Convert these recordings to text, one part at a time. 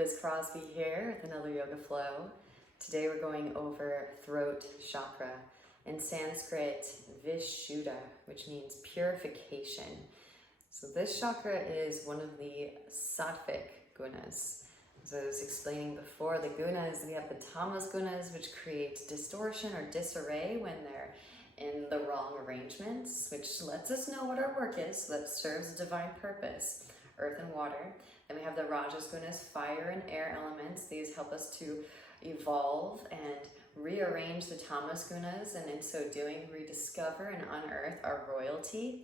Liz Crosby here with another Yoga Flow. Today we're going over throat chakra. In Sanskrit, VISHUDDHA, which means purification. So this chakra is one of the sattvic gunas. As I was explaining before, the gunas, we have the tamas gunas, which create distortion or disarray when they're in the wrong arrangements, which lets us know what our work is, so that serves a divine purpose. Earth and water. Then we have the rajas gunas, fire and air elements. These help us to evolve and rearrange the tamas gunas, and in so doing rediscover and unearth our royalty.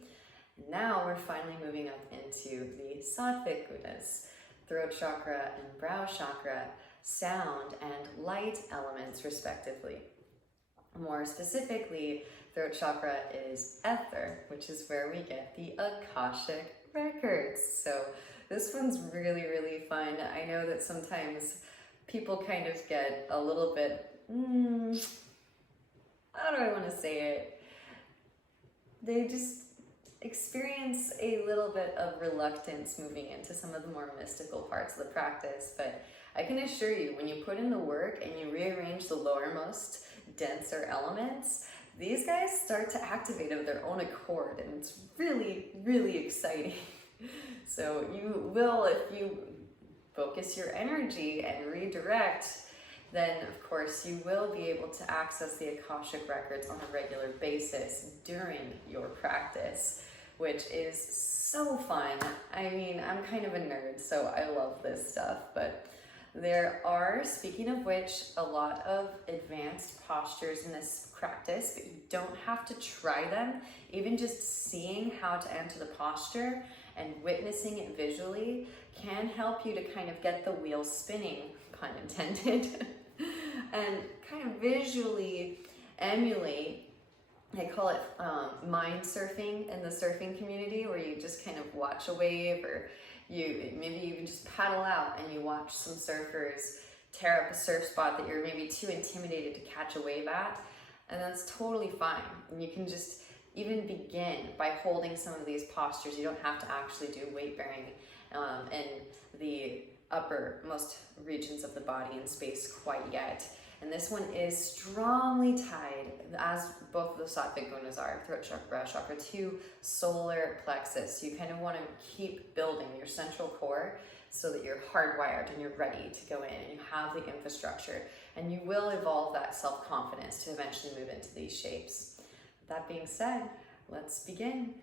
Now we're finally moving up into the sattvic gunas, throat chakra and brow chakra, sound and light elements respectively. More specifically, throat chakra is ether, which is where we get the Akashic records. So this one's really, really fun. I know that sometimes people kind of get a little bit, how do I want to say it? They just experience a little bit of reluctance moving into some of the more mystical parts of the practice, but I can assure you, when you put in the work and you rearrange the lowermost, denser elements, these guys start to activate of their own accord, and it's really, really exciting. So you will, if you focus your energy and redirect, then of course you will be able to access the Akashic records on a regular basis during your practice, which is so fun. I mean, I'm kind of a nerd, so I love this stuff, but there are, speaking of which, a lot of advanced postures in this practice, but you don't have to try them. Even just seeing how to enter the posture and witnessing it visually can help you to kind of get the wheel spinning, pun intended, and kind of visually emulate. They call it mind surfing in the surfing community, where you just kind of watch a wave, or maybe you even just paddle out and you watch some surfers tear up a surf spot that you're maybe too intimidated to catch a wave at, and that's totally fine. And you can just even begin by holding some of these postures. You don't have to actually do weight bearing in the uppermost regions of the body and space quite yet. And this one is strongly tied, as both of the sattvic gunas are, throat chakra, brow chakra, to solar plexus. You kind of want to keep building your central core so that you're hardwired and you're ready to go in and you have the infrastructure, and you will evolve that self-confidence to eventually move into these shapes. That being said, let's begin.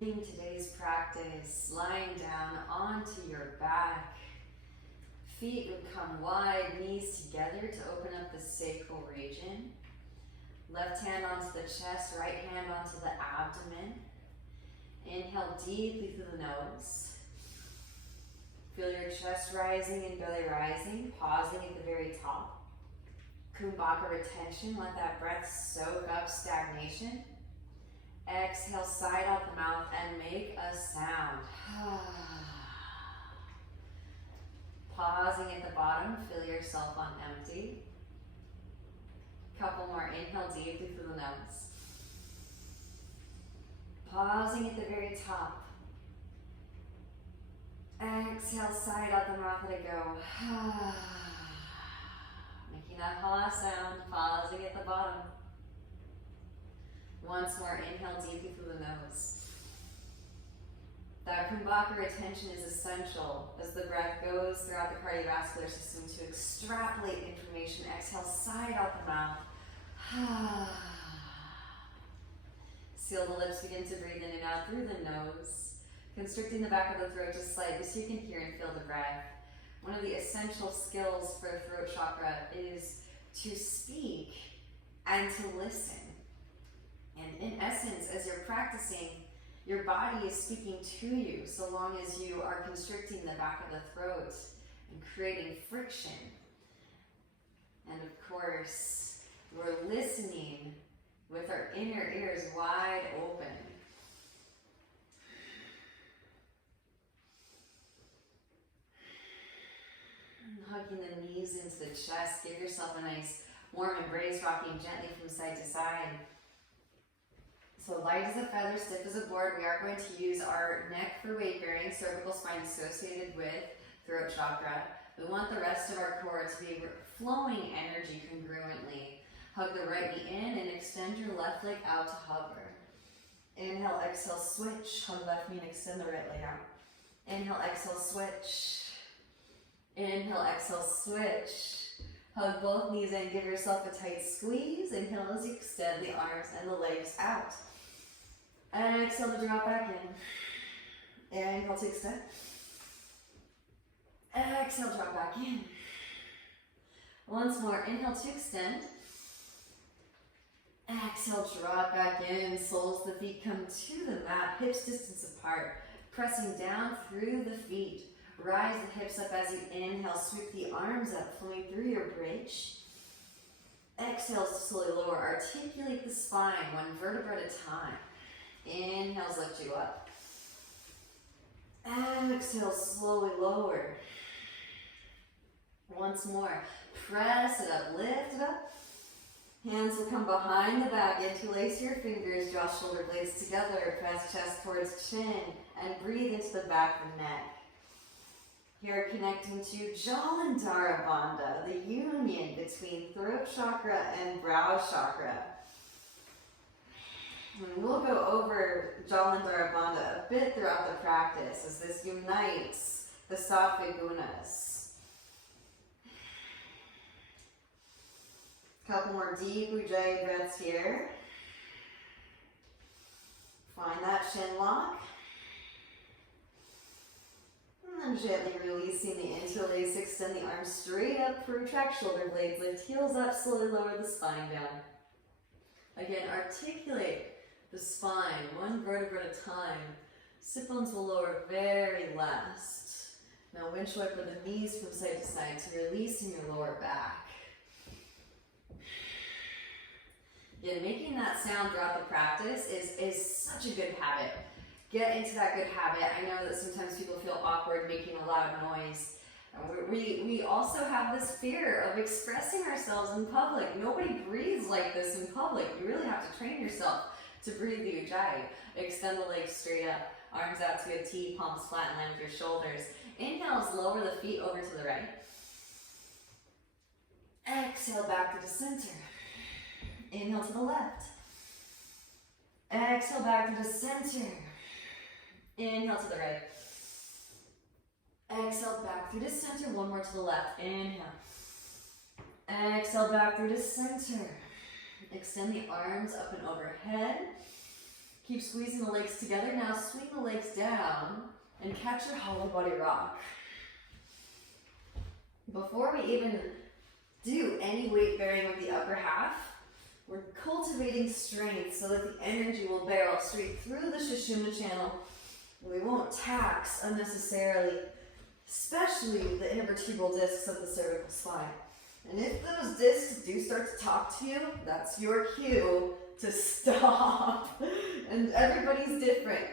In today's practice, lying down onto your back, feet would come wide, knees together to open up the sacral region. Left hand onto the chest, right hand onto the abdomen. Inhale deeply through the nose. Feel your chest rising and belly rising, pausing at the very top. Kumbhaka retention, let that breath soak up stagnation. Exhale, side out the mouth and make a sound. Pausing at the bottom, feel yourself on empty. Couple more, inhale deeply through the nose. Pausing at the very top. Exhale, side out the mouth, let it go. Making that ha sound, pausing at the bottom. Once more, inhale deeply through the nose. That kumbhaka retention is essential as the breath goes throughout the cardiovascular system to extrapolate information. Exhale, side out the mouth. Seal the lips, begin to breathe in and out through the nose, constricting the back of the throat just slightly so you can hear and feel the breath. One of the essential skills for the throat chakra is to speak and to listen. And in essence, as you're practicing, your body is speaking to you so long as you are constricting the back of the throat and creating friction. And of course, we're listening with our inner ears wide open. And hugging the knees into the chest, give yourself a nice warm embrace, rocking gently from side to side. So light as a feather, stiff as a board, we are going to use our neck for weight bearing, cervical spine associated with throat chakra. We want the rest of our core to be flowing energy congruently. Hug the right knee in and extend your left leg out to hover. Inhale, exhale, switch. Hug left knee and extend the right leg out. Inhale, exhale, switch. Inhale, exhale, switch. Hug both knees in, give yourself a tight squeeze. Inhale as you extend the arms and the legs out. Exhale to drop back in. Inhale to extend. Exhale, drop back in. Once more, inhale to extend. Exhale, drop back in. Soles of the feet come to the mat, hips distance apart. Pressing down through the feet. Rise the hips up as you inhale. Sweep the arms up, flowing through your bridge. Exhale to slowly lower. Articulate the spine, one vertebra at a time. Inhales lift you up. Exhale, slowly lower. Once more. Press it up, lift it up. Hands will come behind the back. Interlace your fingers, draw shoulder blades together. Press chest towards chin and breathe into the back of the neck. Here connecting to Jalandhara Bandha, the union between throat chakra and brow chakra. And we'll go over Jalandhara Bandha a bit throughout the practice as this unites the sattvic gunas. Couple more deep Ujjayi breaths here. Find that chin lock. And then gently releasing the interlace, extend the arms straight up, protract shoulder blades, lift heels up, slowly lower the spine down. Again, articulate the spine, one vertebra at a time. Sit bones will lower very last. Now windshield with the knees from side to side to releasing your lower back. Again, making that sound throughout the practice is such a good habit. Get into that good habit. I know that sometimes people feel awkward making a loud noise. We also have this fear of expressing ourselves in public. Nobody breathes like this in public. You really have to train yourself to breathe the Ujjayi. Extend the legs straight up, arms out to a T, palms flat in line with your shoulders. Inhales, lower the feet over to the right. Exhale back to the center. Inhale to the left. Exhale back to the center. Inhale to the right. Exhale back through the center. One more to the left. Inhale. Exhale back through the center. Extend the arms up and overhead. Keep squeezing the legs together. Now swing the legs down and catch your hollow body rock. Before we even do any weight bearing with the upper half, we're cultivating strength so that the energy will barrel straight through the Sushumna channel. We won't tax unnecessarily, especially the intervertebral discs of the cervical spine. And if those discs do start to talk to you, that's your cue to stop. And everybody's different.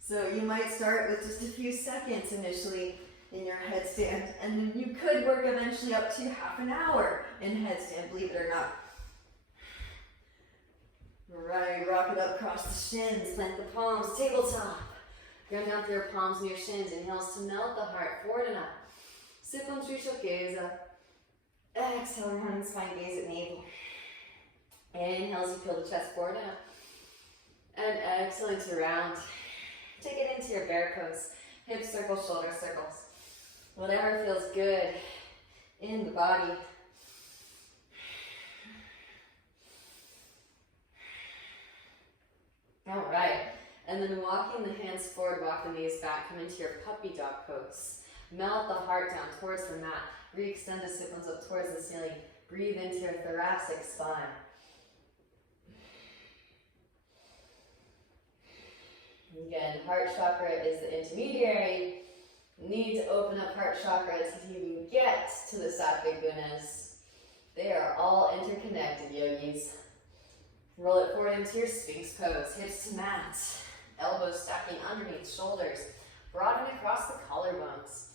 So you might start with just a few seconds initially in your headstand, and then you could work eventually up to half an hour in headstand, believe it or not. Right, rock it up, cross the shins, plant the palms, tabletop. Ground down through your palms and your shins. Inhales to melt the heart, forward and up. Supam Trisha, gaze up. Exhale, round the spine, gaze at navel. Inhales, you peel the chest forward and up. And exhaling to round. Take it into your bear pose. Hips circle, shoulder circles. Whatever feels good in the body. All right. And then walking the hands forward, walk the knees back, come into your puppy dog pose. Melt the heart down towards the mat. Re-extend the sit bones up towards the ceiling. Breathe into your thoracic spine. Again, heart chakra is the intermediary. Need to open up heart chakra to even get to the sattvic gunas. They are all interconnected, yogis. Roll it forward into your Sphinx pose. Hips to mat. Elbows stacking underneath shoulders. Broaden across the collarbones.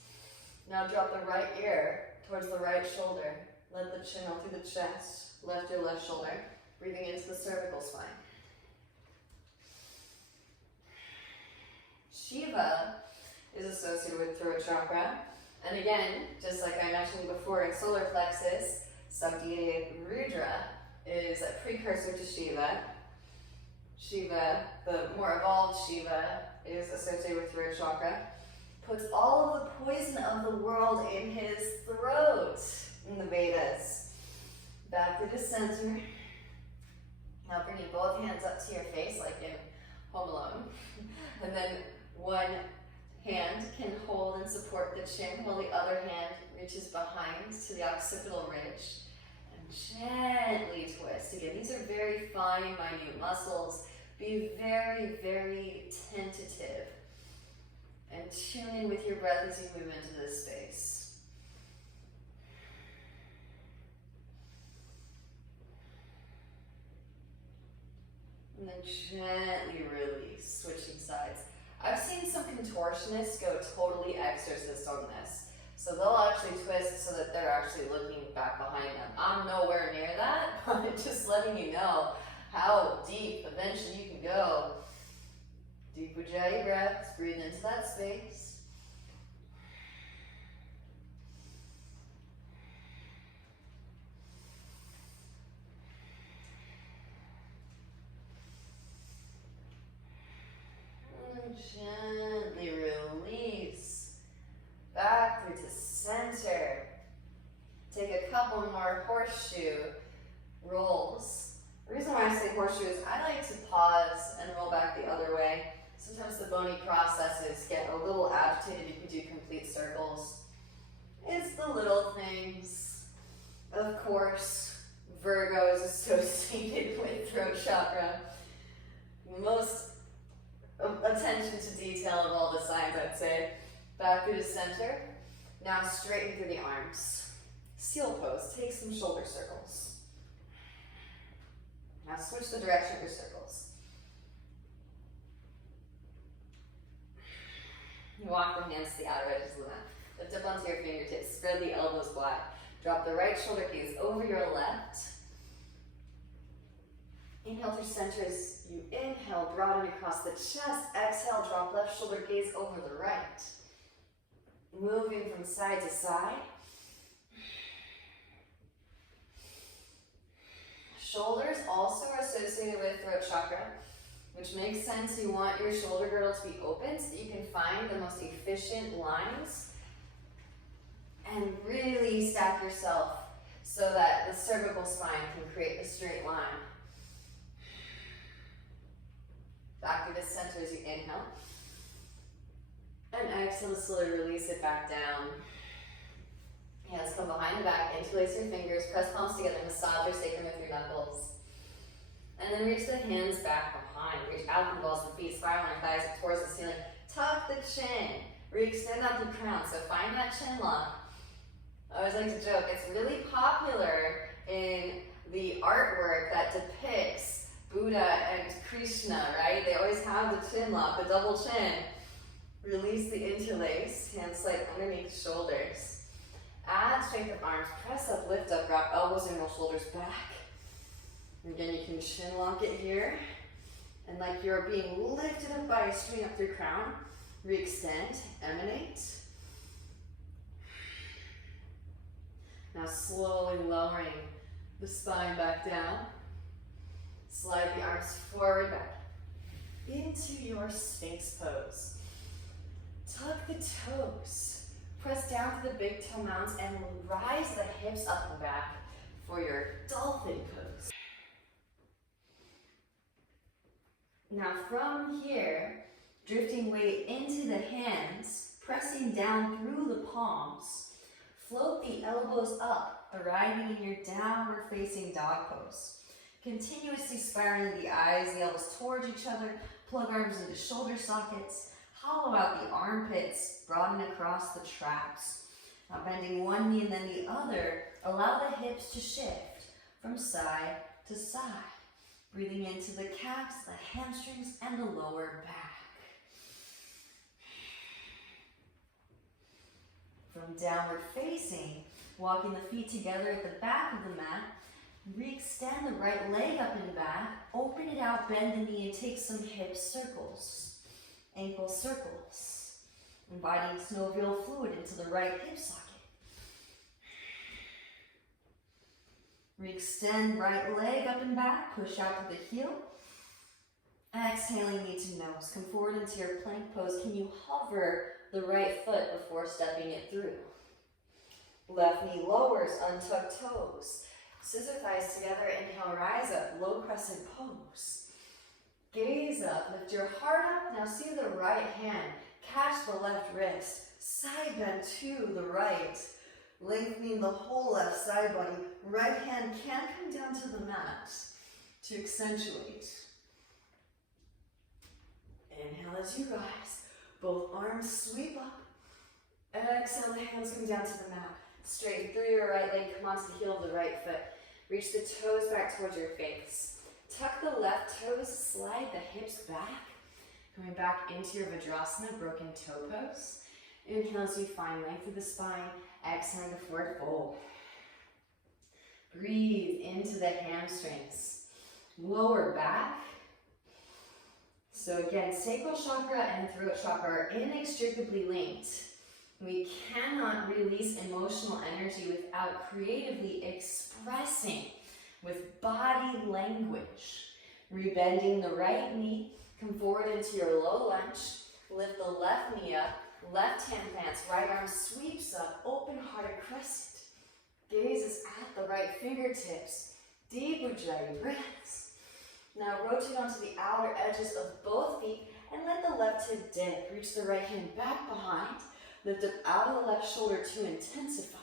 Now drop the right ear towards the right shoulder. Let the chin out through the chest. Left ear, left shoulder. Breathing into the cervical spine. Shiva is associated with throat chakra. And again, just like I mentioned before in solar plexus, subdeity Rudra is a precursor to Shiva. Shiva, the more evolved Shiva, is associated with throat chakra. Puts all of the poison of the world in his throat in the Vedas. Back to the center. Now bringing both hands up to your face like in Home Alone. And then one hand can hold and support the chin while the other hand reaches behind to the occipital ridge. And gently twist. Again, these are very fine, minute muscles. Be very, very tentative. And tune in with your breath as you move into this space. And then gently release, switching sides. I've seen some contortionists go totally exorcist on this. So they'll actually twist so that they're actually looking back behind them. I'm nowhere near that, but just letting you know how deep eventually you can go. Deep Ujjayi breaths, breathe into that space. And gently release. Back through to center. Take a couple more horseshoe rolls. The reason why I say horseshoe is I like to pause and roll back the other way. Sometimes the bony processes get a little agitated if you do complete circles. It's the little things. Of course, Virgo is associated with throat chakra. Most attention to detail of all the signs, I'd say. Back through the center. Now straighten through the arms. Seal pose. Take some shoulder circles. Now switch the direction of your circles. You walk the hands to the outer edges of the mat. Lift up onto your fingertips. Spread the elbows wide. Drop the right shoulder gaze over your left. Inhale through center as you inhale, broaden across the chest. Exhale, drop left shoulder gaze over the right. Moving from side to side. Shoulders also are associated with throat chakra, which makes sense. You want your shoulder girdle to be open so you can find the most efficient lines and really stack yourself so that the cervical spine can create a straight line. Back through the center as you inhale. And exhale to slowly release it back down. Hands come behind the back, interlace your fingers, press palms together, massage your sacrum with your knuckles. And then reach the hands back behind. Reach out from balls of feet, spiral your thighs up towards the ceiling. Tuck the chin. Re-extend out the crown. So find that chin lock. I always like to joke, it's really popular in the artwork that depicts Buddha and Krishna, right? They always have the chin lock, the double chin. Release the interlace, hands slide underneath the shoulders. Add strength of arms, press up, lift up, drop elbows and roll shoulders back. Again, you can chin lock it here. And like you're being lifted up by a string up through crown, re-extend, emanate. Now slowly lowering the spine back down. Slide the arms forward, back into your Sphinx pose. Tuck the toes. Press down to the big toe mounds and rise the hips up and back for your dolphin pose. Now from here, drifting weight into the hands, pressing down through the palms, float the elbows up, arriving in your downward facing dog pose. Continuously spiraling the eyes, the elbows towards each other, plug arms into shoulder sockets, hollow out the armpits, broaden across the traps. Now bending one knee and then the other, allow the hips to shift from side to side. Breathing into the calves, the hamstrings, and the lower back. From downward facing, walking the feet together at the back of the mat, re-extend the right leg up and back, open it out, bend the knee, and take some hip circles, ankle circles. Inviting synovial fluid into the right hip socket. Re-extend right leg up and back, push out to the heel. Exhaling knee to nose. Come forward into your plank pose. Can you hover the right foot before stepping it through? Left knee lowers, untuck toes. Scissor thighs together, inhale, rise up, low crescent pose. Gaze up, lift your heart up. Now see the right hand, catch the left wrist, side bend to the right. Lengthening the whole left side body. Right hand can come down to the mat to accentuate. Inhale as you rise. Both arms sweep up. Exhale, the hands come down to the mat. Straight through your right leg, come onto the heel of the right foot. Reach the toes back towards your face. Tuck the left toes, slide the hips back. Coming back into your Vajrasana, broken toe pose. Inhale as you find length of the spine. Exhale to forward fold. Breathe into the hamstrings. Lower back. So again, sacral chakra and throat chakra are inextricably linked. We cannot release emotional energy without creatively expressing with body language. Rebending the right knee, come forward into your low lunge, lift the left knee up, left hand plants, right arm sweeps up, open-hearted crescent. Gaze is at the right fingertips, deep ujjayi breaths. Now rotate onto the outer edges of both feet and let the left hip dip. Reach the right hand back behind. Lift up out of the left shoulder to intensify.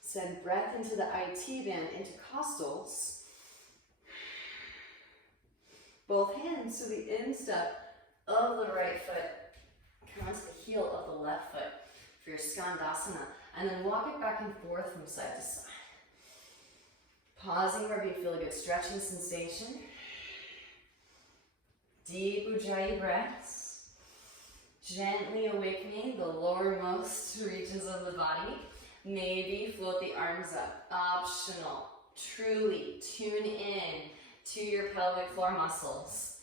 Send breath into the IT band, intercostals. Both hands to the instep of the right foot. Come onto the heel of the left foot for your Skandasana. And then walk it back and forth from side to side. Pausing wherever you feel a good stretching sensation. Deep ujjayi breaths. Gently awakening the lowermost regions of the body. Maybe float the arms up. Optional. Truly tune in to your pelvic floor muscles.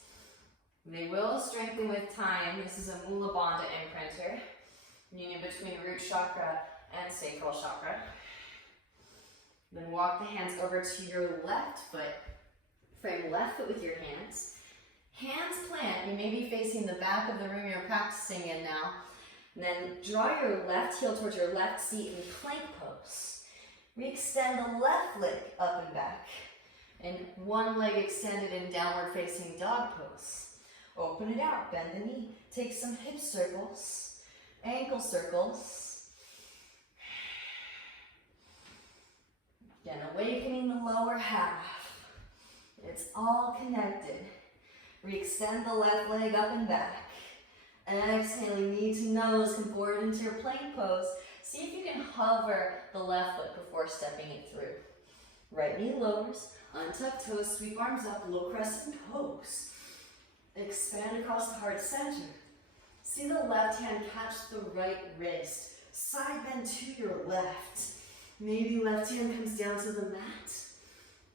They will strengthen with time. This is a Mula Bandha imprinter. Union between root chakra and sacral chakra. Then walk the hands over to your left foot. Frame left foot with your hands. Hands plant. You may be facing the back of the room you're practicing in now. And then draw your left heel towards your left seat in plank pose. Re-extend the left leg up and back. And one leg extended in downward facing dog pose. Open it out, bend the knee. Take some hip circles, ankle circles. Again, awakening the lower half. It's all connected. Re-extend the left leg up and back. Exhaling, knee to nose, come forward into your plank pose. See if you can hover the left foot before stepping it through. Right knee lowers, untuck toes, sweep arms up, low crescent pose. Expand across the heart center. See the left hand catch the right wrist. Side bend to your left. Maybe left hand comes down to the mat.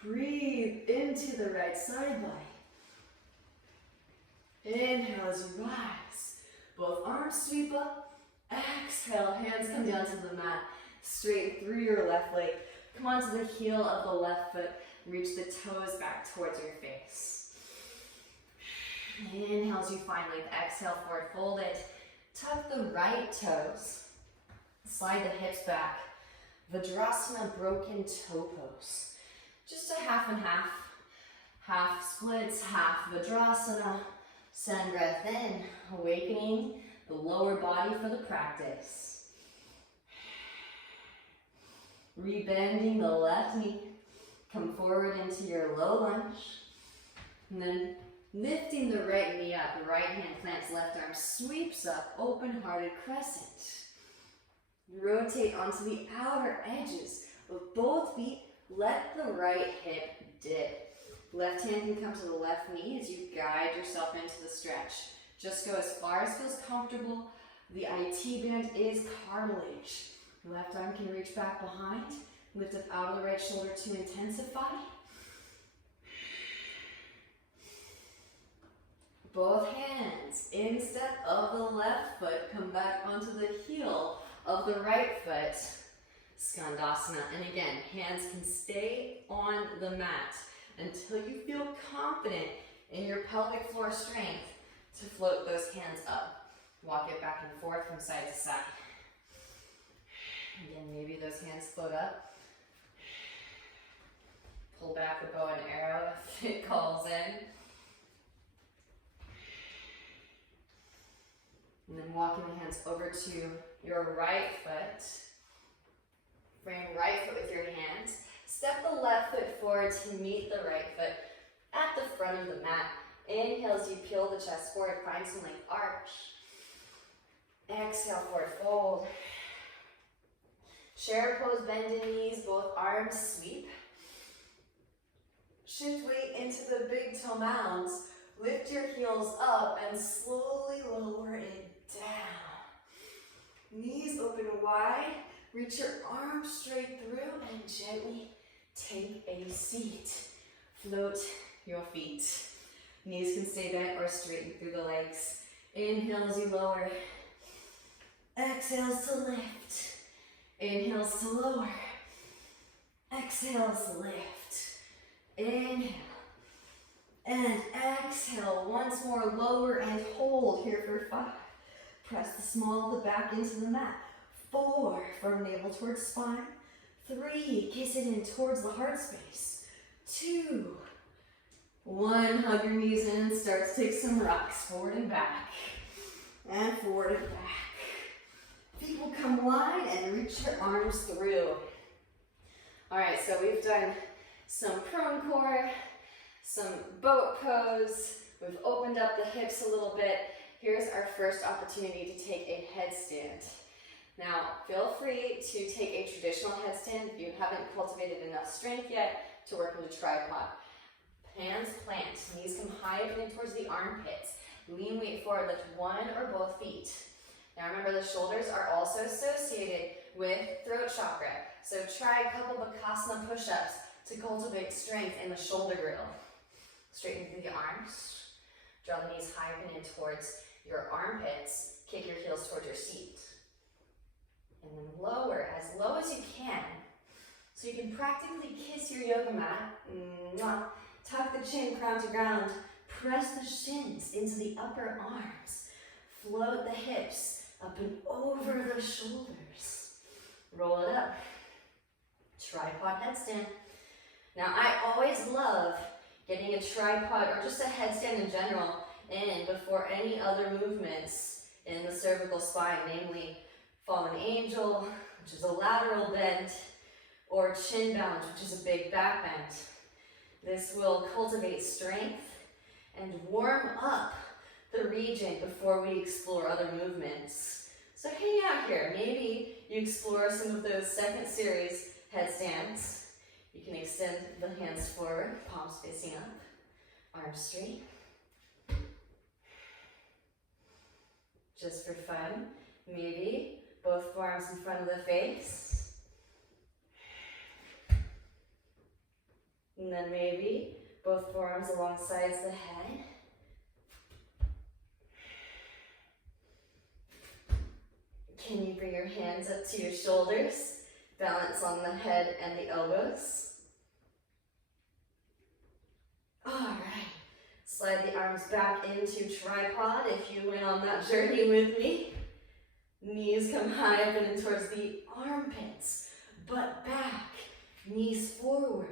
Breathe into the right side body. Inhale as you rise. Both arms sweep up. Exhale, hands come down to the mat. Straight through your left leg. Come onto the heel of the left foot. Reach the toes back towards your face. Inhale as you find length. Exhale, forward fold it. Tuck the right toes. Slide the hips back. Vajrasana, broken toe pose. Just a half and half. Half splits, half Vajrasana. Send breath in, awakening the lower body for the practice. Rebending the left knee. Come forward into your low lunge. And then lifting the right knee up. The right hand plants, left arm sweeps up, open-hearted crescent. Rotate onto the outer edges of both feet. Let the right hip dip. Left hand can come to the left knee as you guide yourself into the stretch. Just go as far as feels comfortable. The IT band is cartilage. Left arm can reach back behind. Lift up out of the right shoulder to intensify. Both hands, instep of the left foot, come back onto the heel of the right foot. Skandasana. And again, hands can stay on the mat until you feel confident in your pelvic floor strength to float those hands up. Walk it back and forth from side to side. Again, maybe those hands float up. Pull back the bow and arrow if it calls in. And then walking the hands over to your right foot. Frame right foot with your hands. Step the left foot forward to meet the right foot at the front of the mat. Inhale as you peel the chest forward, find some like arch. Exhale, forward fold. Share pose, bend in knees, both arms sweep. Shift weight into the big toe mounds. Lift your heels up and slowly lower it down. Knees open wide. Reach your arms straight through and gently take a seat. Float your feet. Knees can stay bent or straighten through the legs. Inhale as you lower. Exhales to lift. Inhales to lower. Exhales to lift. Inhale. And exhale. Once more, lower and hold here for 5. Press the small of the back into the mat. 4, firm navel towards spine. 3, kiss it in towards the heart space. 2, 1, hug your knees in and start to take some rocks forward and back. And forward and back. Feet will come wide and reach your arms through. All right, so we've done some prone core, some boat pose. We've opened up the hips a little bit. Here's our first opportunity to take a headstand. Now, feel free to take a traditional headstand if you haven't cultivated enough strength yet to work with a tripod. Hands plant, knees come high up and in towards the armpits. Lean weight forward, lift one or both feet. Now remember, the shoulders are also associated with throat chakra. So try a couple Bakasana push-ups to cultivate strength in the shoulder girdle. Straighten through the arms. Draw the knees high up and in towards your armpits. Kick your heels towards your seat. And then lower as low as you can. So you can practically kiss your yoga mat. Mwah. Tuck the chin, crown to ground. Press the shins into the upper arms. Float the hips up and over the shoulders. Roll it up. Tripod headstand. Now I always love getting a tripod or just a headstand in general in before any other movements in the cervical spine, namely fallen angel, which is a lateral bend, or chin balance, which is a big back bend. This will cultivate strength and warm up the region before we explore other movements. So hang out here. Maybe you explore some of those second series headstands. You can extend the hands forward, palms facing up, arms straight. Just for fun, maybe both forearms in front of the face. And then maybe both forearms alongside the head. Can you bring your hands up to your shoulders? Balance on the head and the elbows. All right. Slide the arms back into tripod if you went on that journey with me. Knees come high up and in towards the armpits. Butt back. Knees forward.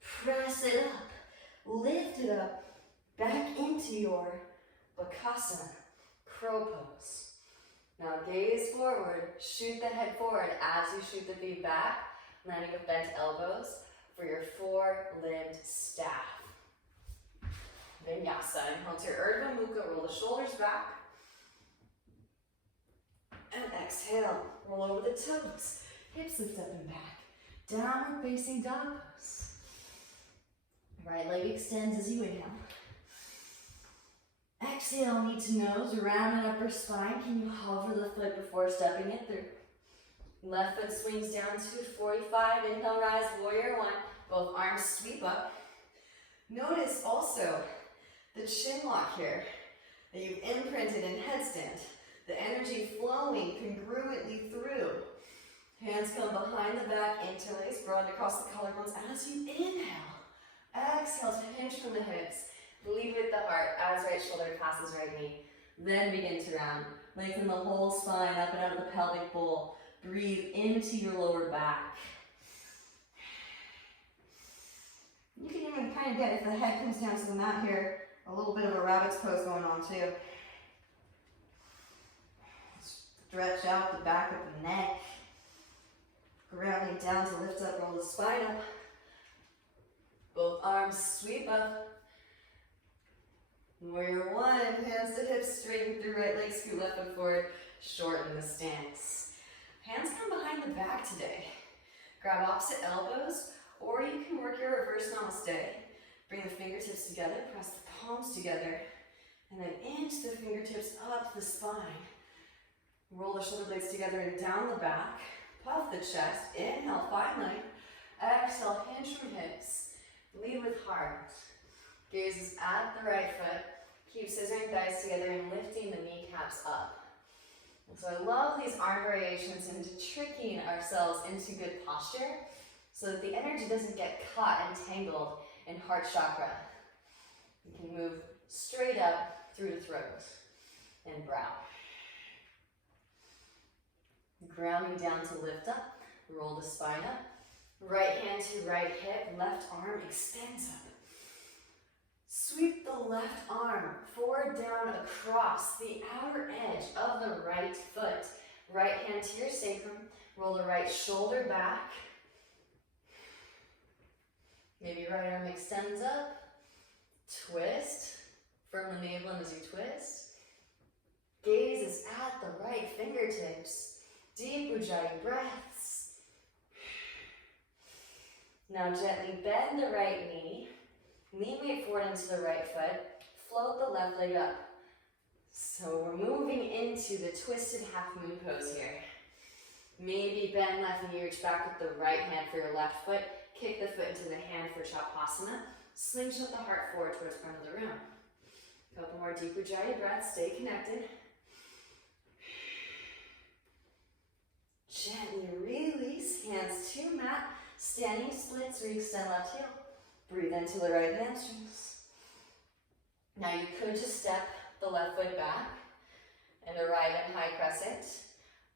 Press it up. Lift it up. Back into your Bakasana, crow pose. Now gaze forward, shoot the head forward as you shoot the feet back, landing with bent elbows for your four-limbed staff. Vinyasa. Inhale to your Urdhva Mukha, roll the shoulders back. And exhale, roll over the toes. Hips lift up and back. Downward facing dog pose. Right leg extends as you inhale. Exhale, knee to nose, round and upper spine. Can you hover the foot before stepping it through? Left foot swings down to 45. Inhale, rise, warrior one. Both arms sweep up. Notice also the chin lock here. that you've imprinted in headstand. The energy flowing congruently through. Hands come behind the back, interlace, broaden across the collarbones as you inhale. Exhale to hinge from the hips. Lead with the heart as right shoulder passes right knee. Then begin to round. Lengthen the whole spine up and out of the pelvic bowl. Breathe into your lower back. You can even kind of get, if the head comes down to the mat here, a little bit of a rabbit's pose going on too. Stretch out the back of the neck. Grounding down to lift up, roll the spine up. Both arms sweep up. Warrior one, hands to hips, straighten through right leg, scoot left foot forward, shorten the stance. Hands come behind the back today. Grab opposite elbows, or you can work your reverse namaste. Bring the fingertips together, press the palms together, and then inch the fingertips up the spine. Roll the shoulder blades together and down the back. Puff the chest. Inhale, find length. Exhale, hinge from hips. Lead with heart. Gaze is at the right foot. Keep scissoring thighs together and lifting the kneecaps up. So I love these arm variations into tricking ourselves into good posture so that the energy doesn't get caught and tangled in heart chakra. You can move straight up through the throat and brow. Grounding down to lift up, roll the spine up. Right hand to right hip, left arm extends up. Sweep the left arm forward down across the outer edge of the right foot. Right hand to your sacrum, roll the right shoulder back. Maybe right arm extends up. Twist, firm the navel in as you twist. Gaze is at the right fingertips. Deep Ujjayi breaths. Now gently bend the right knee. Lean weight forward into the right foot. Float the left leg up. So we're moving into the twisted half moon pose here. Maybe bend left knee, reach back with the right hand for your left foot. Kick the foot into the hand for Chapasana. Slingshot the heart forward towards front of the room. A couple more deep Ujjayi breaths. Stay connected. Gently release, hands to mat, standing splits, re-extend left heel. Breathe into the right hamstrings. Now you could just step the left foot back and arrive in high crescent,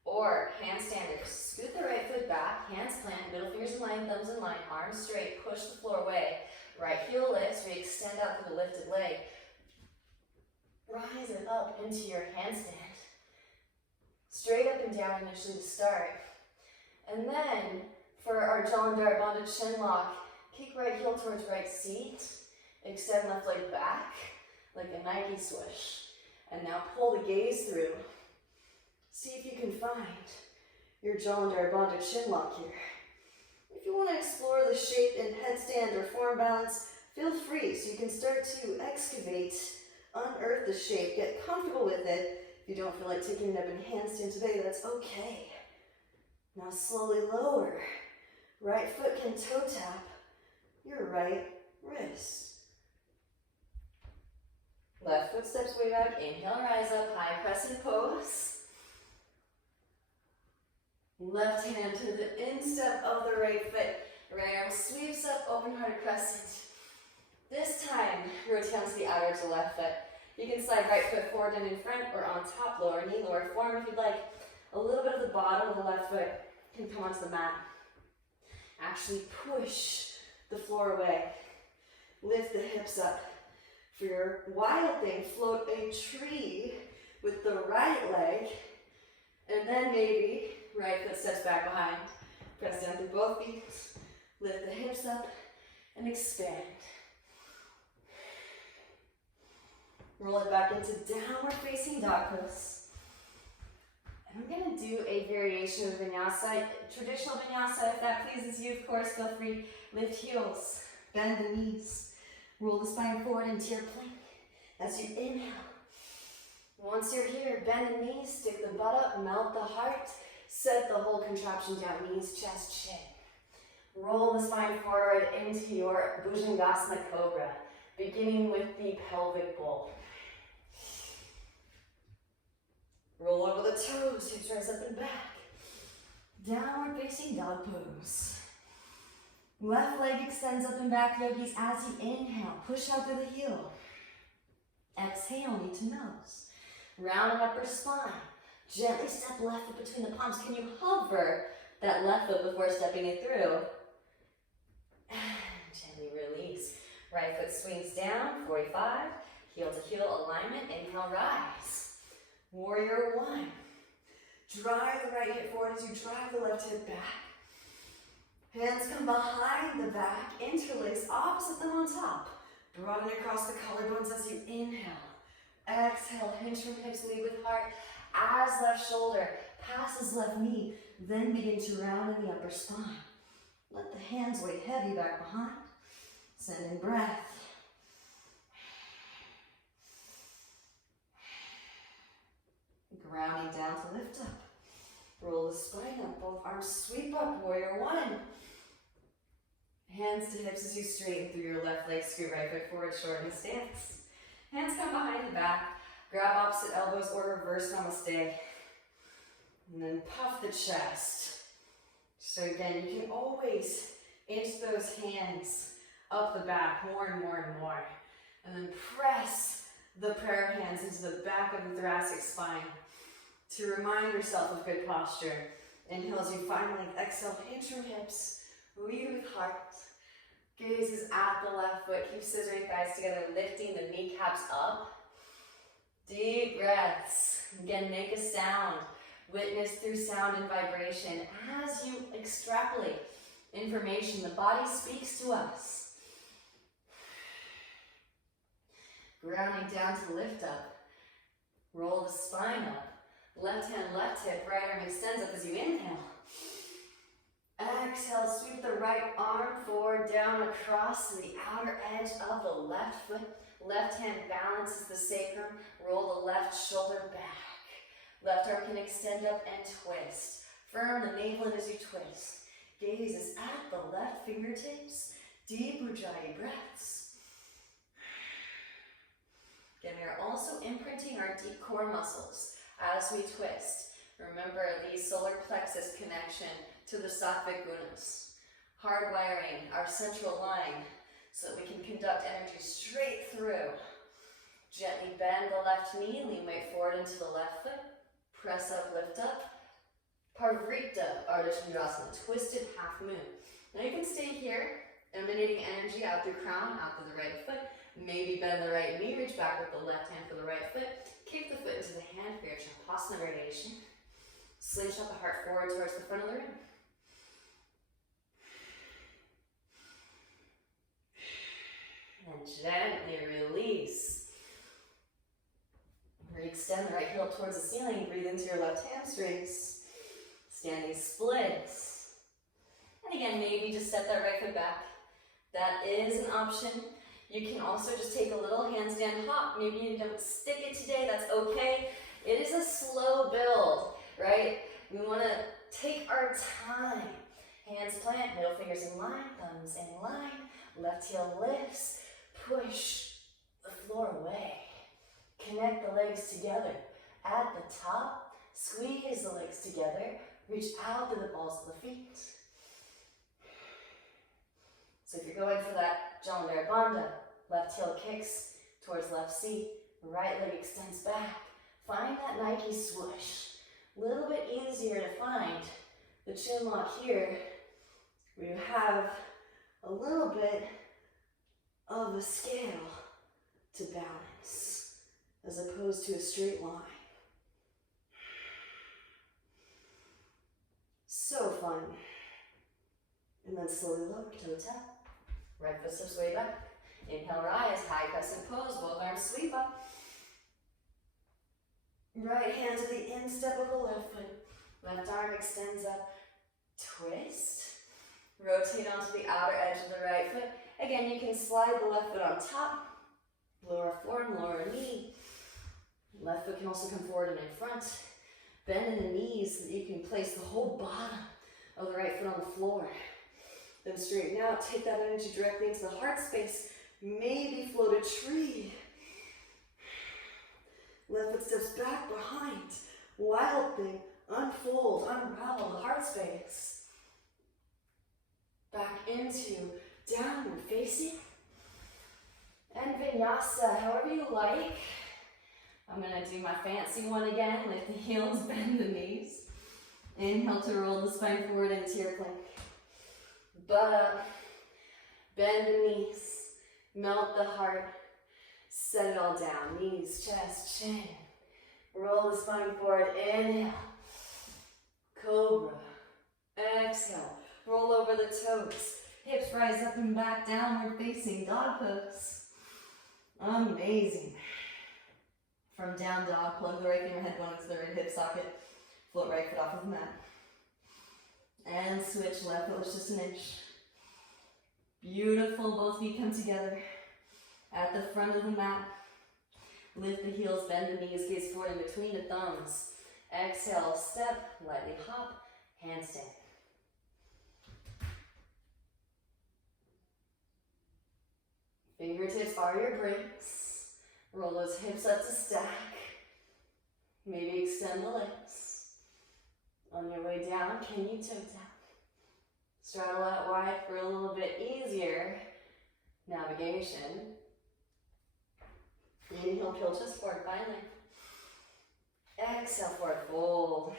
or handstanders. Scoot the right foot back, hands plant, middle fingers in line, thumbs in line, arms straight, push the floor away. Right heel lifts, re-extend out through the lifted leg. Rise it up into your handstand. Straight up and down initially to start. And then, for our jaw and dart bonded chin lock, kick right heel towards right seat, extend left leg back, like a Nike swoosh. And now pull the gaze through. See if you can find your jaw and dart bonded chin lock here. If you want to explore the shape in headstand or form balance, feel free, so you can start to excavate, unearth the shape, get comfortable with it. If you don't feel like taking it up in handstand today, that's okay. Now slowly lower. Right foot can toe tap your right wrist. Left foot steps way back. Inhale, rise up, high crescent pose. Left hand to the instep of the right foot. Right arm sweeps up, open hearted crescent. This time, rotate onto the outer edge of the left foot. You can slide right foot forward and in front, or on top, lower knee, lower forearm if you'd like. A little bit of the bottom of the left foot can come onto the mat. Actually push the floor away. Lift the hips up. For your wild thing, float a tree with the right leg, and then maybe right foot steps back behind. Press down through both feet. Lift the hips up and expand. Roll it back into downward facing dog pose. And I'm going to do a variation of vinyasa. Traditional vinyasa, if that pleases you, of course, feel free. Lift heels, bend the knees, roll the spine forward into your plank as you inhale. Once you're here, bend the knees, stick the butt up, melt the heart, set the whole contraption down, knees, chest, chin. Roll the spine forward into your Bhujangasana Cobra, beginning with the pelvic bowl. Roll over the toes, hips rise up and back. Downward facing dog pose. Left leg extends up and back, yogis, as you inhale. Push out through the heel. Exhale, knee to nose. Round upper spine. Gently step left foot between the palms. Can you hover that left foot before stepping it through? Gently release. Right foot swings down, 45. Heel to heel alignment. Inhale, rise. Warrior one. Drive the right hip forward as you drive the left hip back. Hands come behind the back, interlace opposite them on top. Broaden across the collarbones as you inhale. Exhale, hinge from hips, lead with heart. As left shoulder passes left knee, then begin to round in the upper spine. Let the hands weigh heavy back behind. Send in breath. Grounding down to lift up. Roll the spine up, both arms sweep up, warrior one. Hands to hips as you straighten through your left leg, scoot right foot forward, shorten the stance. Hands come behind the back, grab opposite elbows or reverse namaste. And then puff the chest. So again, you can always inch those hands up the back more and more and more. And then press the prayer hands into the back of the thoracic spine to remind yourself of good posture. Inhale as you find length, exhale, hinge from hips, lead with heart. Gaze is at the left foot, keep scissoring thighs together, lifting the kneecaps up. Deep breaths. Again, make a sound. Witness through sound and vibration. As you extrapolate information, the body speaks to us. Grounding down to lift up. Roll the spine up. Left hand, left hip, right arm extends up as you inhale. Exhale, sweep the right arm forward, down across to the outer edge of the left foot. Left hand balances the sacrum. Roll the left shoulder back. Left arm can extend up and twist. Firm the navel in as you twist. Gaze is at the left fingertips. Deep Ujjayi breaths. Again, we are also imprinting our deep core muscles as we twist. Remember the solar plexus connection to the sattvic gunas. Hardwiring our central line so that we can conduct energy straight through. Gently bend the left knee, lean weight forward into the left foot. Press up, lift up. Parivrtta, Ardha Chandrasana, twisted half moon. Now you can stay here, emanating energy out through crown, out through the right foot. Maybe bend the right knee, reach back with the left hand for the right foot. Kick the foot into the hand for your Shavasana variation. Slingshot the heart forward towards the front of the room. And gently release. Re-extend the right heel up towards the ceiling. Breathe into your left hamstrings. Standing splits. And again, maybe just set that right foot back. That is an option. You can also just take a little handstand hop. Maybe you don't stick it today, that's okay. It is a slow build, right? We want to take our time. Hands plant, middle fingers in line, thumbs in line. Left heel lifts. Push the floor away. Connect the legs together. At the top, squeeze the legs together. Reach out to the balls of the feet. So if you're going for that Jalandhara Bandha, left heel kicks towards left seat, right leg extends back. Find that Nike swoosh. A little bit easier to find the chin lock here, where you have a little bit of a scale to balance, as opposed to a straight line. So fun. And then slowly lower to the top. Right foot steps way back. Inhale, rise, high crescent pose, both arms sweep up. Right hand to the instep of the left foot. Left arm extends up. Twist. Rotate onto the outer edge of the right foot. Again, you can slide the left foot on top. Lower forearm, lower knee. Left foot can also come forward and in front. Bend in the knees so that you can place the whole bottom of the right foot on the floor. Then straighten out, take that energy directly into the heart space. Maybe float a tree. Left foot steps back behind. Wild thing. Unfold, unravel the heart space. Back into downward facing. And vinyasa, however you like. I'm gonna do my fancy one again. Lift the heels, bend the knees. Inhale to roll the spine forward into your plank. Butt up, bend the knees, melt the heart, set it all down. Knees, chest, chin. Roll the spine forward, inhale. Cobra, exhale. Roll over the toes. Hips rise up and back, downward facing dog pose. Amazing. From down dog, plug the right finger head bone into the right hip socket. Float right foot off of the mat. And switch, left foot lifts just an inch. Beautiful, both feet come together. At the front of the mat. Lift the heels, bend the knees, gaze forward in between the thumbs. Exhale, step, lightly hop, handstand. Fingertips are your brakes. Roll those hips up to stack. Maybe extend the legs. On your way down, can you toe tap? Straddle out wide for a little bit easier navigation. Inhale, peel chest forward, finally. Exhale, forward fold.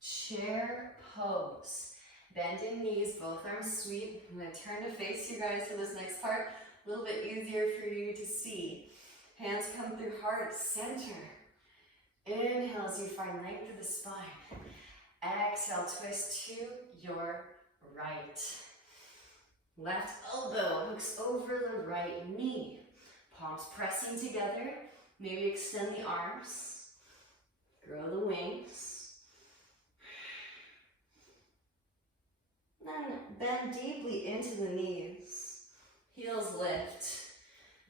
Chair pose. Bending knees, both arms sweep. I'm going to turn to face you guys for this next part. A little bit easier for you to see. Hands come through heart, center. Inhale as you find length of the spine. Exhale, twist to your right. Left elbow hooks over the right knee. Palms pressing together. Maybe extend the arms. Grow the wings. Then bend deeply into the knees. Heels lift.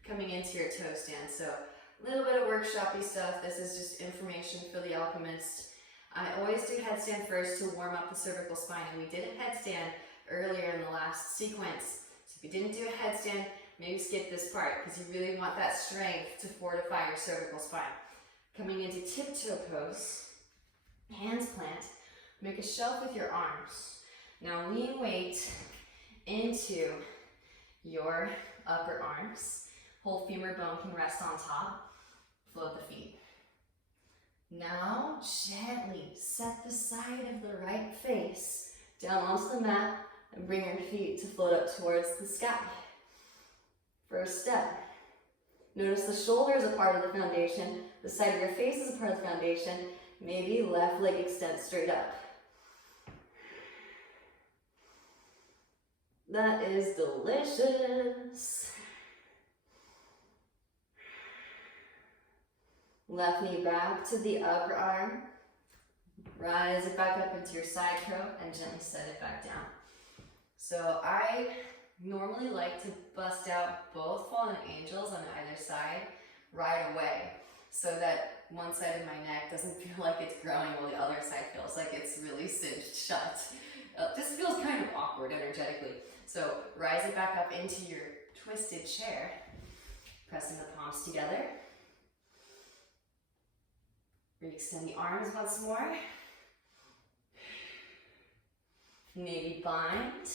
Coming into your toe stand. So a little bit of workshop-y stuff. This is just information for the alchemist. I always do headstand first to warm up the cervical spine. And we did a headstand earlier in the last sequence. So if you didn't do a headstand, maybe skip this part because you really want that strength to fortify your cervical spine. Coming into tiptoe pose, hands plant, make a shelf with your arms. Now lean weight into your upper arms. Whole femur bone can rest on top. Float the feet. Now gently set the side of the right face down onto the mat and bring your feet to float up towards the sky. First step. Notice the shoulder is a part of the foundation. The side of your face is a part of the foundation. Maybe left leg extends straight up. That is delicious. Left knee back to the upper arm. Rise it back up into your side crow and gently set it back down. So I normally like to bust out both fallen angels on either side right away so that one side of my neck doesn't feel like it's growing while the other side feels like it's really cinched shut. This feels kind of awkward energetically. So rise it back up into your twisted chair, pressing the palms together. Re-extend the arms once more. Maybe bind.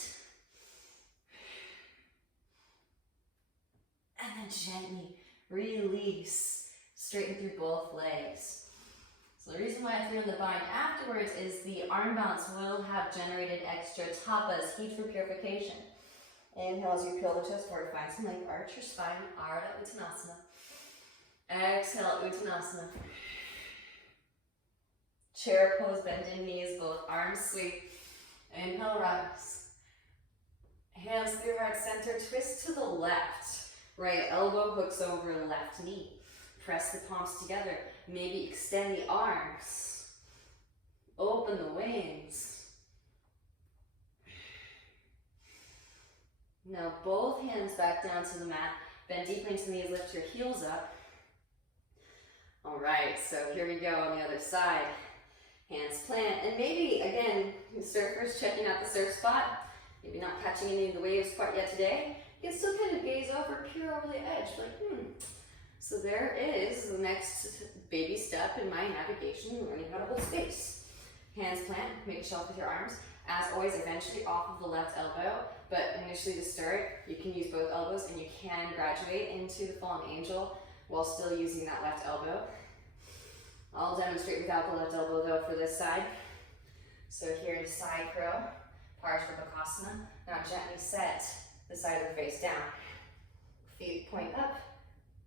And then gently release, straighten through both legs. So the reason why I threw in the bind afterwards is the arm bounce will have generated extra tapas, heat for purification. Inhale as you peel the chest forward, find some length, arch your spine, Ardha Uttanasana. Exhale, Uttanasana. Chair pose, bend in knees, both arms sweep. Inhale, rise. Hands through heart center, twist to the left. Right elbow hooks over left knee. Press the palms together. Maybe extend the arms. Open the wings. Now both hands back down to the mat. Bend deeper into the knees, lift your heels up. All right, so here we go on the other side. Hands plant, and maybe, again, surfers checking out the surf spot. Maybe not catching any of the waves part yet today. you can still kind of gaze over, peer over the edge, like, So there is the next baby step in my navigation, learning how to hold space. Hands plant, make a shelf with your arms. As always, eventually off of the left elbow, but initially to start, you can use both elbows and you can graduate into the fallen angel while still using that left elbow. I'll demonstrate without the left elbow though for this side. So here to side crow, Parishvabhakasana. Now gently set the side of the face down. Feet point up,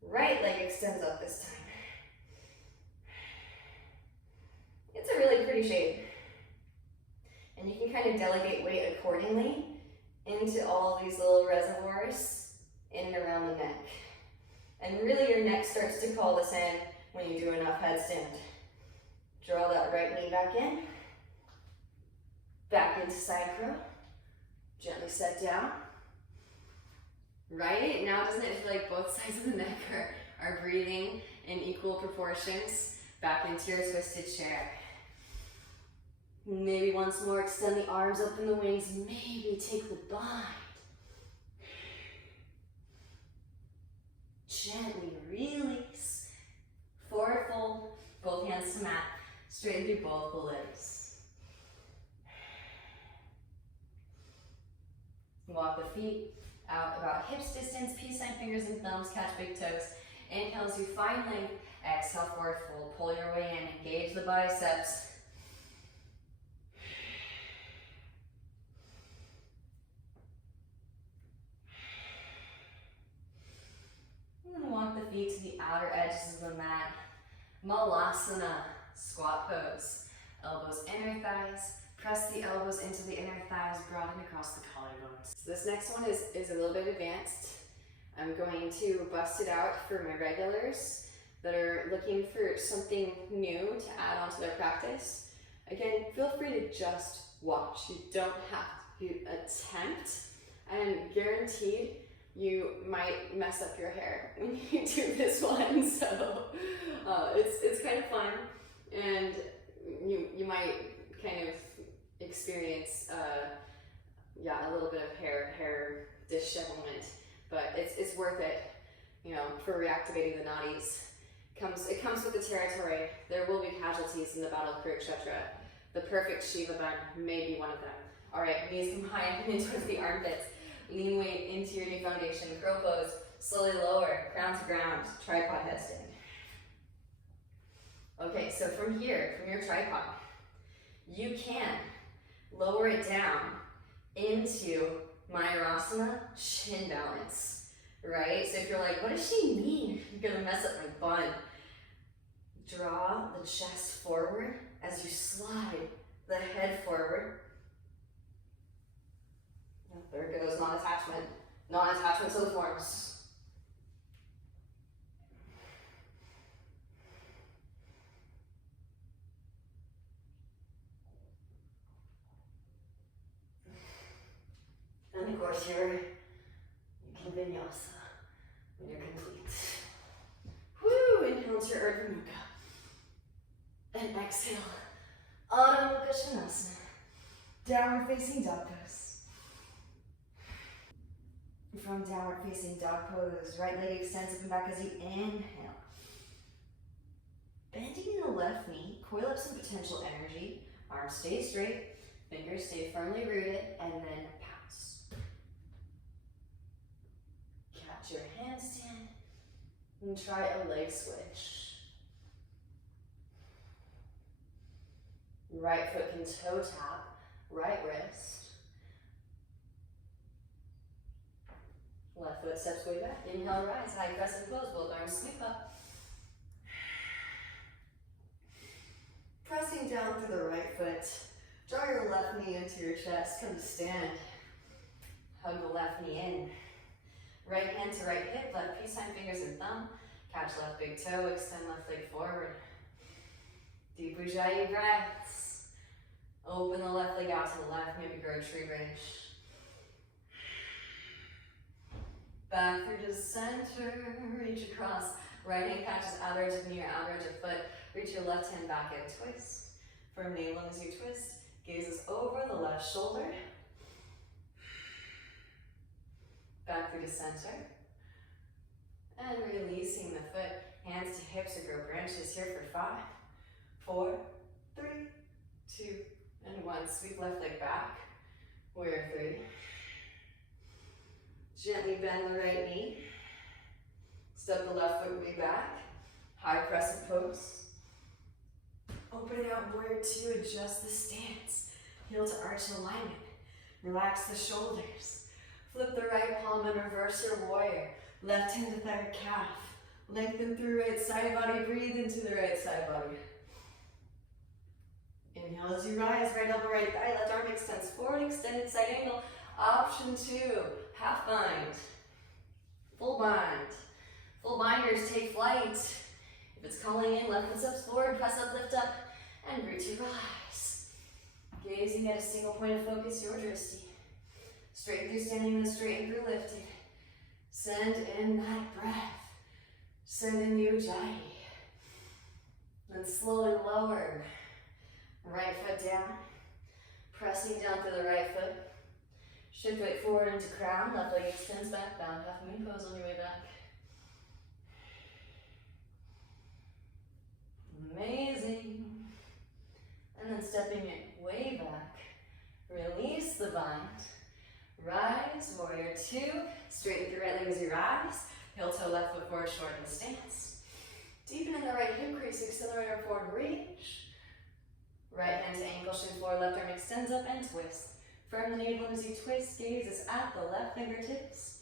right leg extends up this time. It's a really pretty shape. And you can kind of delegate weight accordingly into all these little reservoirs in and around the neck. And really your neck starts to call this in when you do enough headstand. Draw that right knee back into side crow. Gently set down. Right? Now doesn't it feel like both sides of the neck are breathing in equal proportions? Back into your twisted chair. Maybe once more, extend the arms up in the wings. Maybe take the bind. Gently release. Forward fold, both hands to mat. Straighten through both the legs. Walk the feet out about hips distance. Peace sign, fingers and thumbs. Catch big toes. Inhale as you find length. Exhale, forward fold. Pull your way in. Engage the biceps. And walk the feet to the outer edges of the mat. Malasana, squat pose. Elbows inner thighs. Press the elbows into the inner thighs, broaden across the collarbones. So this next one is a little bit advanced. I'm going to bust it out for my regulars that are looking for something new to add onto their practice. Again, feel free to just watch. You don't have to attempt, and guaranteed you might mess up your hair when you do this one. So it's kind of fun, and you might kind of experience a little bit of hair dishevelment, but it's worth it, for reactivating the nadis. It comes with the territory. There will be casualties in the battle of Kurukshetra. The perfect Shiva bun may be one of them. All right, knees come high and in towards the armpits. Lean weight into your new foundation. Crow pose. Slowly lower, crown to ground, tripod headstand. Okay, so from here, from your tripod, you can lower it down into Mayurasana, chin balance, right? So if you're like, what does she mean? You're gonna mess up my bun. Draw the chest forward as you slide the head forward. Oh, there it goes, non-attachment. Non-attachment to the forms. And of course, you can vinyasa when you're complete. Woo! Inhale to your Urdhva Mukha. And exhale, Adho Mukha Svanasana. Downward facing dog pose. From downward facing dog pose, right leg extends up and back as you inhale. Bending in the left knee, coil up some potential energy. Arms stay straight, fingers stay firmly rooted, and then pounce. Catch your handstand and try a leg switch. Right foot can toe tap, right wrist. Left foot steps way back. Inhale, rise, high crescent pose, both arms sweep up. Pressing down through the right foot. Draw your left knee into your chest, come to stand. Hug the left knee in. Right hand to right hip, left peace sign, fingers and thumb. Catch left big toe, extend left leg forward. Deep Ujjayi breaths. Open the left leg out to the left, maybe grow tree branch. Back through to center, reach across. Right hand catches outer edge of knee or outer edge of foot. Reach your left hand back and twist. Firm navel as you twist. Gazes over the left shoulder. Back through to center. And releasing the foot, hands to hips or grow branches here for 5, 4, 3, 2, and 1. Sweep left leg back. Warrior 3. Gently bend the right knee. Step the left foot way back. High crescent pose. Open it out, warrior 2, adjust the stance. Heel to arch alignment. Relax the shoulders. Flip the right palm and reverse your warrior. Left hand to third calf. Lengthen through right side body, breathe into the right side body. Inhale as you rise, right elbow, right thigh, left arm extends forward, extended side angle. Option 2, half bind. Full bind. Full binders take flight. If it's calling in, left foot steps forward, press up, lift up, and root to rise. Gazing at a single point of focus, your drishti. Straight through standing, then straighten through lifted. Send in that breath. Send in ujjayi. Then slowly lower. Right foot down. Pressing down through the right foot. Shift weight forward into crown. Left leg extends back. Bound half moon pose on your way back. Amazing. And then stepping it way back. Release the bind. Rise, warrior 2. Straighten through right leg as you rise. Heel toe left foot forward, shorten the stance. Deepen in the right hip crease, extend the right arm forward, reach. Right hand to ankle, shin forward, left arm extends up and twist. Firm the navel as you twist, gaze is at the left fingertips.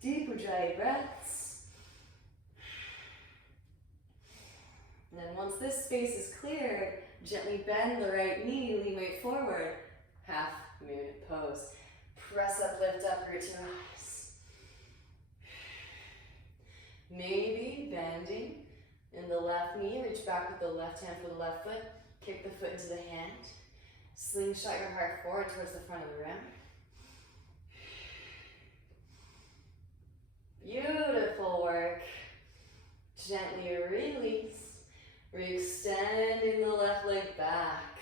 Deep ujjayi breaths. And then once this space is cleared, gently bend the right knee, lean weight forward. Half moon pose. Press up, lift up, root to rise. Maybe bending in the left knee, reach back with the left hand for the left foot. Kick the foot into the hand. Slingshot your heart forward towards the front of the rim. Beautiful work. Gently release. Re-extending the left leg back.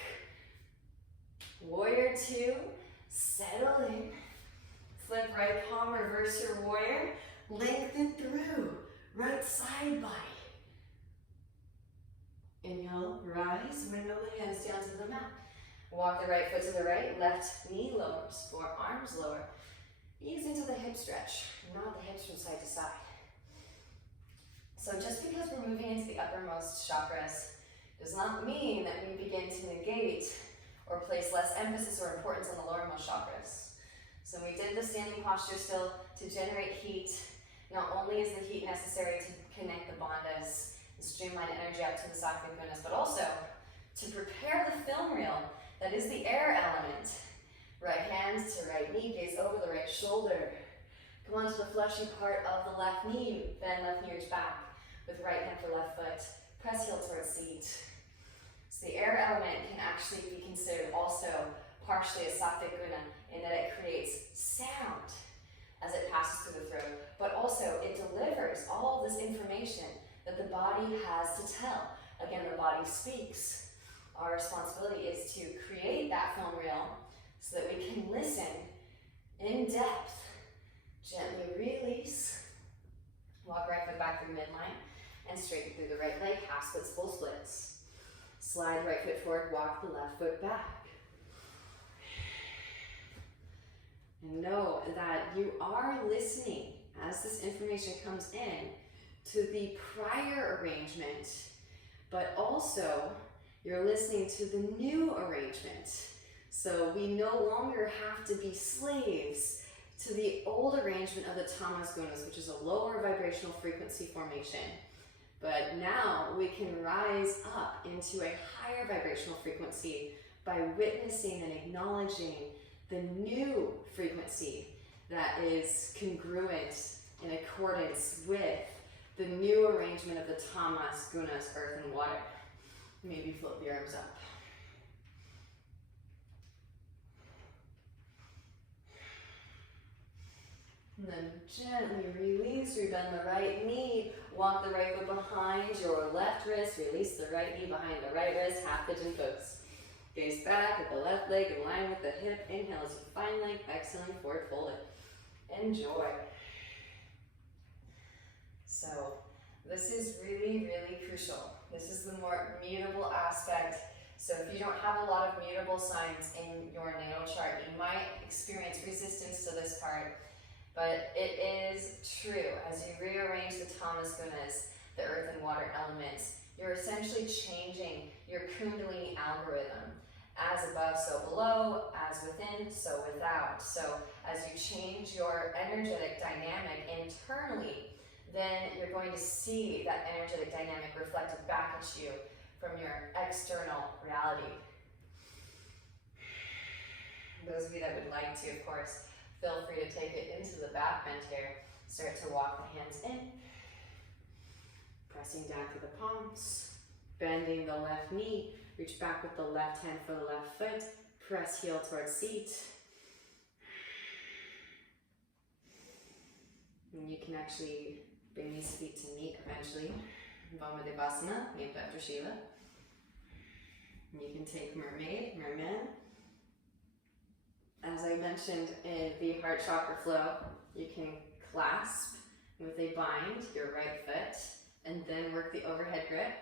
Warrior 2, settle in. Flip right palm, reverse your warrior. Lengthen through, right side body. Inhale, rise, window the hands down to the mat. Walk the right foot to the right, left knee lowers, forearms lower. Ease into the hip stretch, nod the hips from side to side. So just because we're moving into the uppermost chakras does not mean that we begin to negate or place less emphasis or importance on the lowermost chakras. So we did the standing posture still to generate heat. Not only is the heat necessary to connect the bandhas and streamline energy up to the sattvic gunas, but also to prepare the film reel that is the air element. Right hand to right knee, gaze over the right shoulder. Come onto the fleshy part of the left knee, bend left knee, reach back with right hand for left foot. Press heel towards seat. So the air element can actually be considered also partially a sattvic guna in that it creates sound as it passes through the throat, but also it delivers all of this information that the body has to tell. Again, the body speaks. Our responsibility is to create that film reel so that we can listen in depth. Gently release. Walk right foot back through midline and straighten through the right leg, half splits, full splits. Slide right foot forward, walk the left foot back. And know that you are listening as this information comes in to the prior arrangement, but also you're listening to the new arrangement. So we no longer have to be slaves to the old arrangement of the tamas gunas, which is a lower vibrational frequency formation. But now we can rise up into a higher vibrational frequency by witnessing and acknowledging the new frequency that is congruent in accordance with the new arrangement of the tamas, gunas, earth, and water. Maybe float the arms up. And then gently release, rebend the right knee, walk the right foot behind your left wrist, release the right knee behind the right wrist, half pigeon pose. Gaze back at the left leg in line with the hip, inhale as you find length, exhaling forward folded. enjoy. So this is really, really crucial. This is the more mutable aspect. So if you don't have a lot of mutable signs in your natal chart, you might experience resistance to this part. But it is true. As you rearrange the tamas gunas, the earth and water elements, you're essentially changing your kundalini algorithm. As above, so below, as within, so without. So as you change your energetic dynamic internally, then you're going to see that energetic dynamic reflected back at you from your external reality. Those of you that would like to, of course, feel free to take it into the back bend here. Start to walk the hands in, pressing down through the palms, bending the left knee, reach back with the left hand for the left foot, press heel towards seat. And you can actually bring these feet to meet eventually. Vamadevasana, named after Shiva. And you can take mermaid, merman. As I mentioned in the heart chakra flow, you can clasp with a bind your right foot and then work the overhead grip.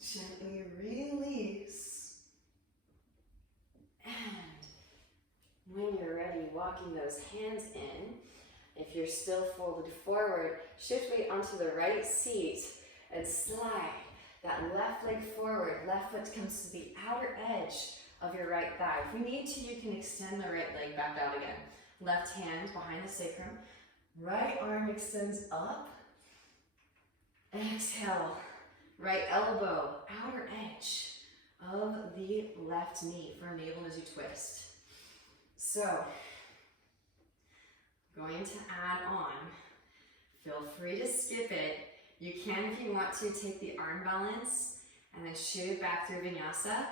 Gently release. And when you're ready, walking those hands in. If you're still folded forward, shift weight onto the right seat and slide that left leg forward. Left foot comes to the outer edge of your right thigh. If you need to, you can extend the right leg back out again. Left hand behind the sacrum. Right arm extends up. Exhale. Right elbow, outer edge of the left knee for navel as you twist. So, going to add on. Feel free to skip it. You can, if you want to, take the arm balance and then shoot it back through vinyasa.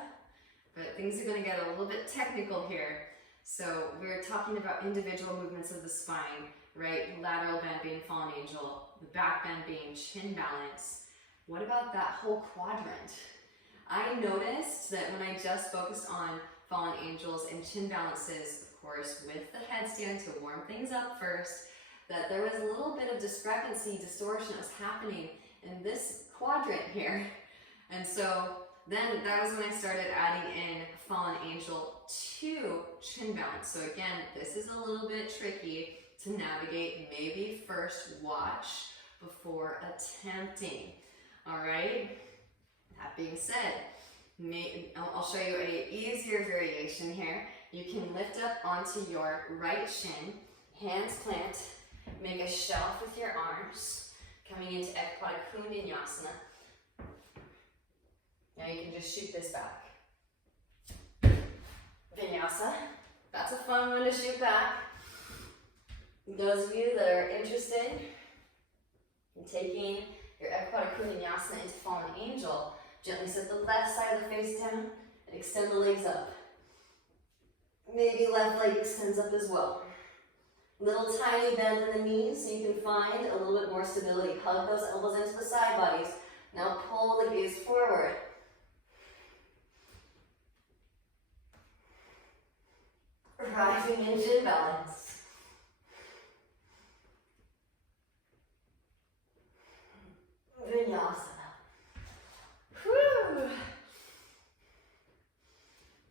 But things are going to get a little bit technical here. So we're talking about individual movements of the spine, right? Lateral bend being fallen angel, the back bend being chin balance. What about that whole quadrant? I noticed that when I just focused on fallen angels and chin balances, of course, with the headstand to warm things up first, that there was a little bit of discrepancy, distortion that was happening in this quadrant here. And so then that was when I started adding in fallen angel to chin balance. So again, this is a little bit tricky to navigate. Maybe first watch before attempting. All right, that being said, I'll show you an easier variation here. You can lift up onto your right shin, hands plant, make a shelf with your arms, coming into Ekapada Kundanyasana. Now you can just shoot this back. Vinyasa, that's a fun one to shoot back. Those of you that are interested in taking your Ekapada Kundanyasana into fallen angel, gently set the left side of the face down and extend the legs up. Maybe left leg extends up as well. Little tiny bend in the knees so you can find a little bit more stability. Hug those elbows into the side bodies. Now pull the gaze forward. Rising in chin balance. Vinyasa. Whew.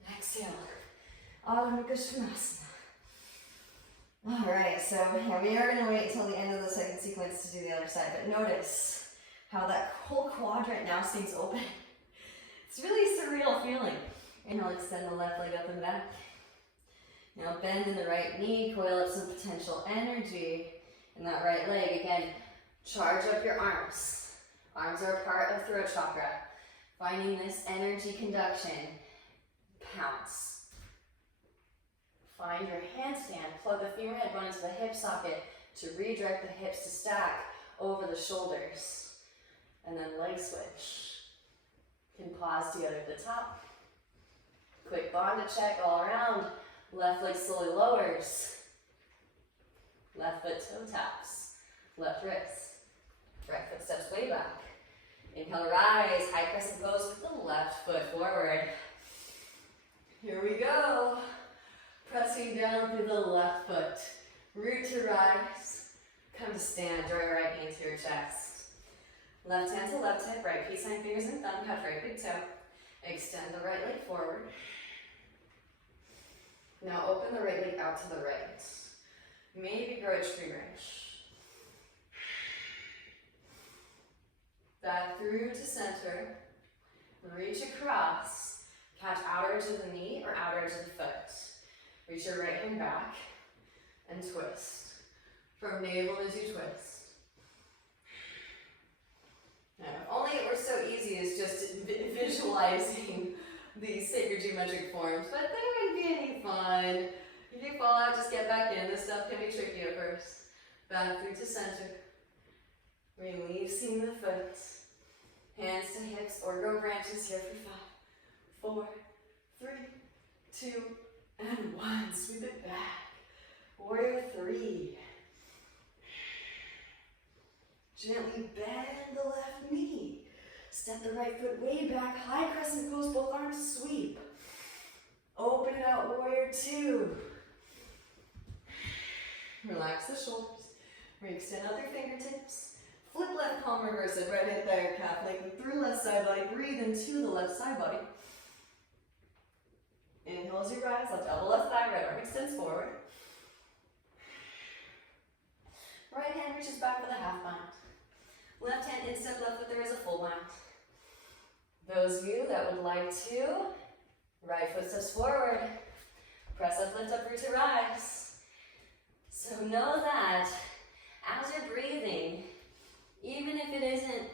Exhale. Adho Alright, so yeah, we are going to wait until the end of the second sequence to do the other side, but notice how that whole quadrant now seems open. It's really surreal feeling. And I'll extend the left leg up and back. Now bend in the right knee, coil up some potential energy in that right leg. Again, charge up your arms. Arms are a part of throat chakra. Finding this energy conduction. Pounce. Find your handstand. Plug the femur head bone into the hip socket to redirect the hips to stack over the shoulders. And then leg switch. You can pause together at the top. Quick bandha check all around. Left leg slowly lowers. Left foot toe taps. Left wrist. Right foot steps way back. Inhale, rise. High crescent pose with the left foot forward. Here we go. Pressing down through the left foot. Root to rise. Come to stand. Draw your right knee to your chest. Left hand to left hip. Right peace sign, fingers and thumb. Catch right big toe. Extend the right leg forward. Now open the right leg out to the right. Maybe grow a tree branch. Back through to center. Reach across. Catch outer edge of the knee or outer edge of the foot. Reach your right hand back and twist. From navel as you twist. Now, if only it were so easy as just visualizing these sacred geometric forms, but they wouldn't be any fun. If you fall out, just get back in. This stuff can be tricky at first. Back through to center. Releasing the foot. Hands to hips or grow branches here for 5, 4, 3, 2, and 1. Sweep it back. Warrior 3. Gently bend the left knee. Step the right foot way back. High crescent pose, both arms sweep. Open it out, warrior 2. Relax the shoulders. Re-extend out your fingertips. Flip left palm, reverse it. Right hip, back calf, linking through left side body. Breathe into the left side body. Inhale as you rise. Left elbow, left thigh. Right arm extends forward. Right hand reaches back with a half bind. Left hand instep, left foot there is a full bind. Those of you that would like to, right foot steps forward. Press up, lift up, root to rise. So know that as you're breathing, even if it isn't,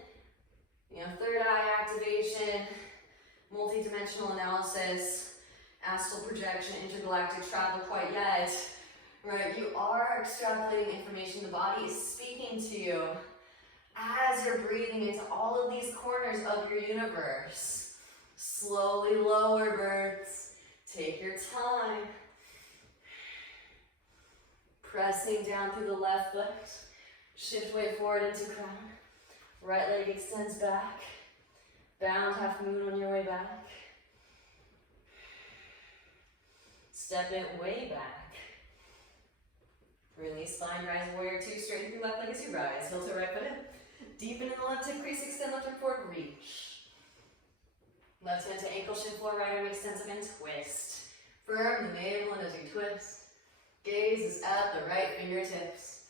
third eye activation, multi-dimensional analysis, astral projection, intergalactic travel quite yet, right? You are extrapolating information. The body is speaking to you as you're breathing into all of these corners of your universe. Slowly lower, birds. Take your time. Pressing down through the left foot. Shift weight forward into crown. Right leg extends back. Bound half moon on your way back. Step it way back. Release spine, rise, warrior 2, straighten through left leg as you rise. Heel to right foot in. Deepen in the left hip crease, extend left hip forward, reach. Left hand to ankle, shin floor, right arm extends up and twist. Firm the navel in as you twist. Gaze is at the right fingertips.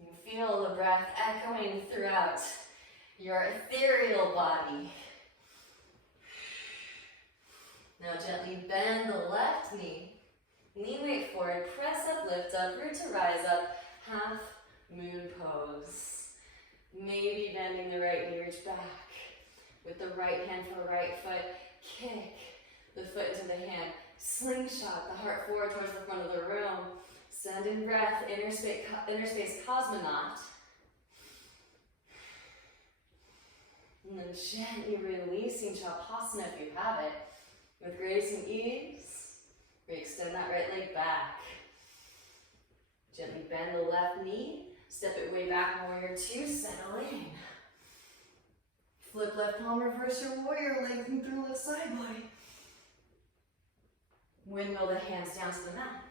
You feel the breath echoing throughout your ethereal body. Now gently bend the left knee. Lean weight forward, press up, lift up, root to rise up, half moon pose. Maybe bending the right knee, reach back. With the right hand for right foot, kick the foot into the hand. Slingshot the heart forward towards the front of the room. Send in breath, inner space cosmonaut. And then gently releasing Shavasana if you have it. With grace and ease, re-extend that right leg back. Gently bend the left knee, step it way back, warrior 2, settle in. Flip left palm, reverse your warrior, lengthen through left side body. Windmill the hands down to the mat.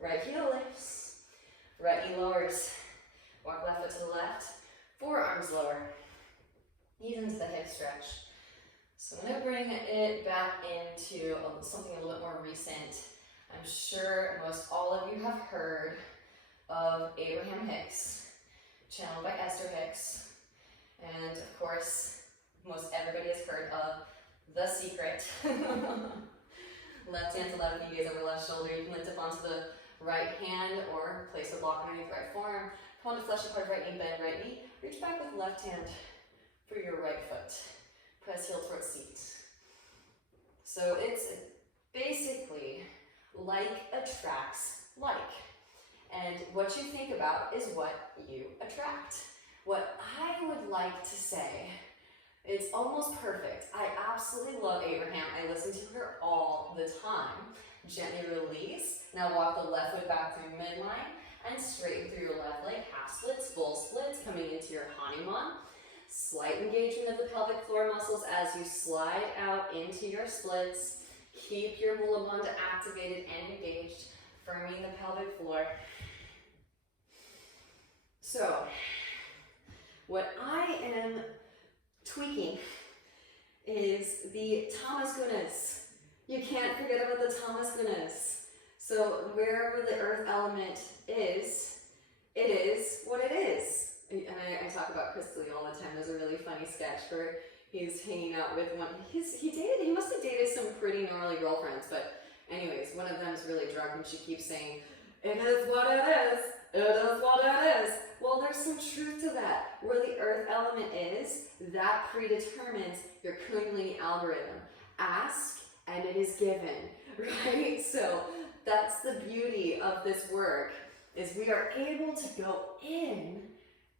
Right heel lifts, right knee lowers. Walk left foot to the left, forearms lower. Knees into the hip stretch. So I'm going to bring it back into something a little bit more recent. I'm sure most all of you have heard of Abraham Hicks, channeled by Esther Hicks. And of course, most everybody has heard of The Secret. Left hand to left knee, gaze over left shoulder. You can lift up onto the right hand or place a block underneath right forearm. Come on to flesh apart right knee, bend right knee. Reach back with left hand for your right foot. Press heel towards seat. So it's basically like attracts like. And what you think about is what you attract. What I would like to say, it's almost perfect. I absolutely love Abraham. I listen to her all the time. Gently release. Now walk the left foot back through midline and straighten through your left leg. Half splits, full splits, coming into your Hanuman. Slight engagement of the pelvic floor muscles as you slide out into your splits. Keep your Mula Bandha activated and engaged, firming the pelvic floor. So, what I am tweaking is the tamas gunas. You can't forget about the tamas gunas. So wherever the earth element is, it is what it is. And I talk about Crystally all the time. There's a really funny sketch where he's hanging out with one, he must have dated some pretty gnarly girlfriends, but anyways, one of them's really drunk and she keeps saying, it is what it is, it is what it is. Well, there's some truth to that. Where the earth element is, that predetermines your Kundalini algorithm. Ask and it is given, right? So that's the beauty of this work, is we are able to go in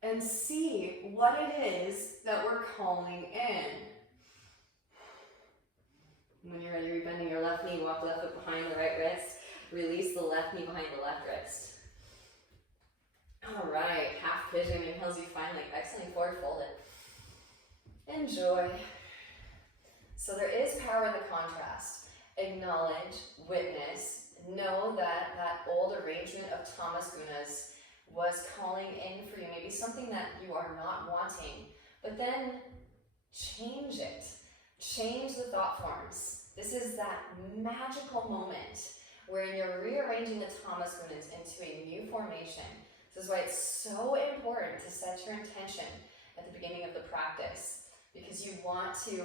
and see what it is that we're calling in. When you're ready, you're bending your left knee, walk left foot behind the right wrist. Release the left knee behind the left wrist. All right, half pigeon inhales you finally, exhaling forward folded. Enjoy. So there is power in the contrast. Acknowledge, witness, know that that old arrangement of tamas gunas was calling in for you, maybe something that you are not wanting, but then change it. Change the thought forms. This is that magical moment where you're rearranging the tamas gunas into a new formation. This is why it's so important to set your intention at the beginning of the practice, because you want to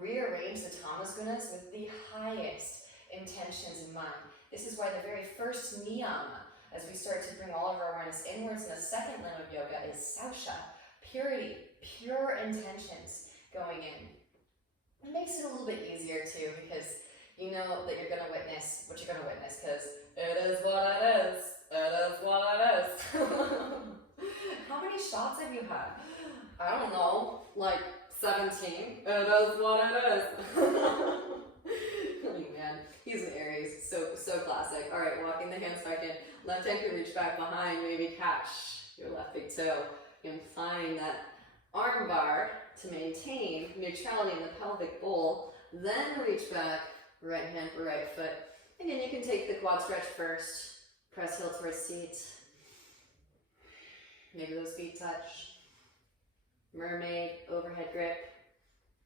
rearrange the tamas gunas with the highest intentions in mind. This is why the very first niyam, as we start to bring all of our awareness inwards in the second limb of yoga, is sausha, purity, pure intentions going in. It makes it a little bit easier too, because you know that you're going to witness what you're going to witness, because it is what it is. It is what it is. How many shots have you had? I don't know, like 17. It is what it is. Oh man, he's an Aries, so classic. All right, walking the hands back in. Left hand can reach back behind, maybe catch your left big toe. And find that arm bar to maintain neutrality in the pelvic bowl. Then reach back, right hand for right foot. Again, you can take the quad stretch first. Press heel towards seat. Maybe those feet touch. Mermaid, overhead grip.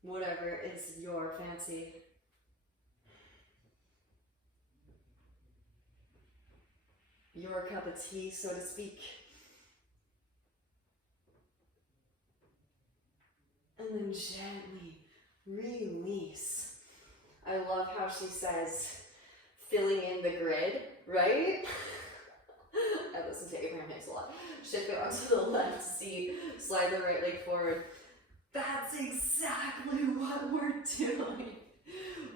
Whatever is your fancy. Your cup of tea, so to speak. And then gently release. I love how she says, filling in the grid, right? I listen to Abraham Hicks a lot. Shift it onto the left, see, slide the right leg forward. That's exactly what we're doing.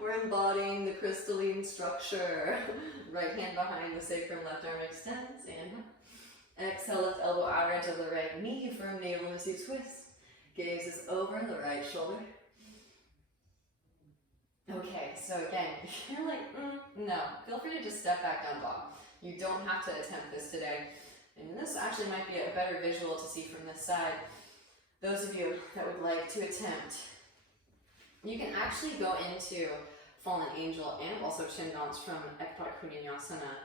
We're embodying the crystalline structure. Right hand behind the sacrum, left arm extends, and exhale, left elbow outer edge of the right knee, firm navel as you twist. Gaze is over the right shoulder. Okay, so again, if you're like, no, feel free to just step back down dog. You don't have to attempt this today. And this actually might be a better visual to see from this side. Those of you that would like to attempt, you can actually go into Fallen Angel and also Chin Dance from Ekpada Kunyasana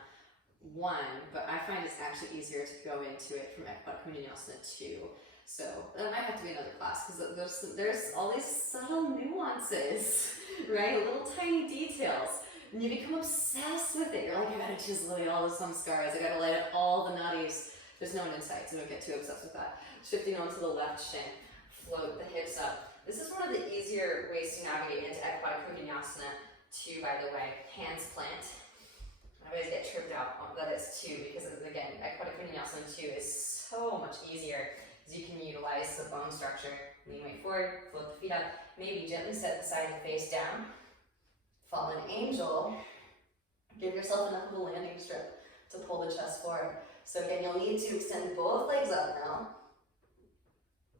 1, but I find it's actually easier to go into it from Ekpada Kunyasana 2. So that might have to be another class, because there's all these subtle nuances, right? Little tiny details. And you become obsessed with it. You're like, I gotta chisel away all the samskaras. I gotta light up all the nadis. There's no end in sight, so don't get too obsessed with that. Shifting onto the left shin. Float the hips up. This is one of the easier ways to navigate into Ekpada Kunyasana 2, by the way. Hands plant. I always get tripped out on that it's 2, because again, Ekpada Kunyasana 2 is so much easier. You can utilize the bone structure. Lean weight forward, float the feet up. Maybe gently set the side and face down. Fallen Angel. Give yourself enough of a landing strip to pull the chest forward. So again, you'll need to extend both legs up now.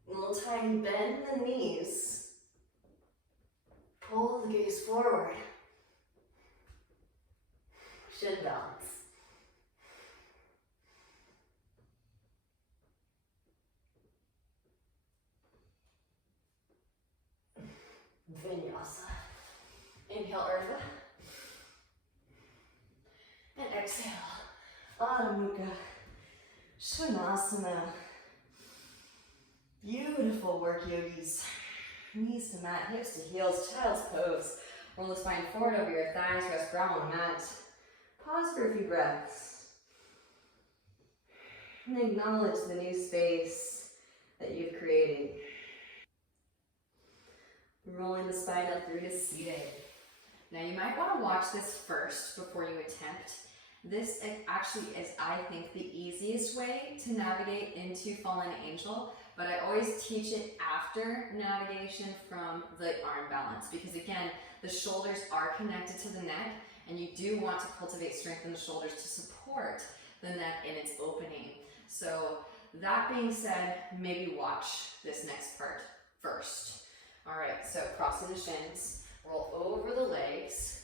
A little tiny bend in the knees. Pull the gaze forward. Shin balance. Vinyasa. Inhale, Urdhva. exhale. Adho Mukha Svanasana. Beautiful work, yogis. Knees to mat, hips to heels, child's pose. Roll the spine forward over your thighs, rest brow on the mat. Pause for a few breaths. And acknowledge the new space that you've created. Rolling the spine up through to seated. Now you might want to watch this first before you attempt. This actually is, I think, the easiest way to navigate into fallen angel, but I always teach it after navigation from the arm balance, because again, the shoulders are connected to the neck, and you do want to cultivate strength in the shoulders to support the neck in its opening. So that being said, maybe watch this next part first. All right, so crossing the shins, roll over the legs,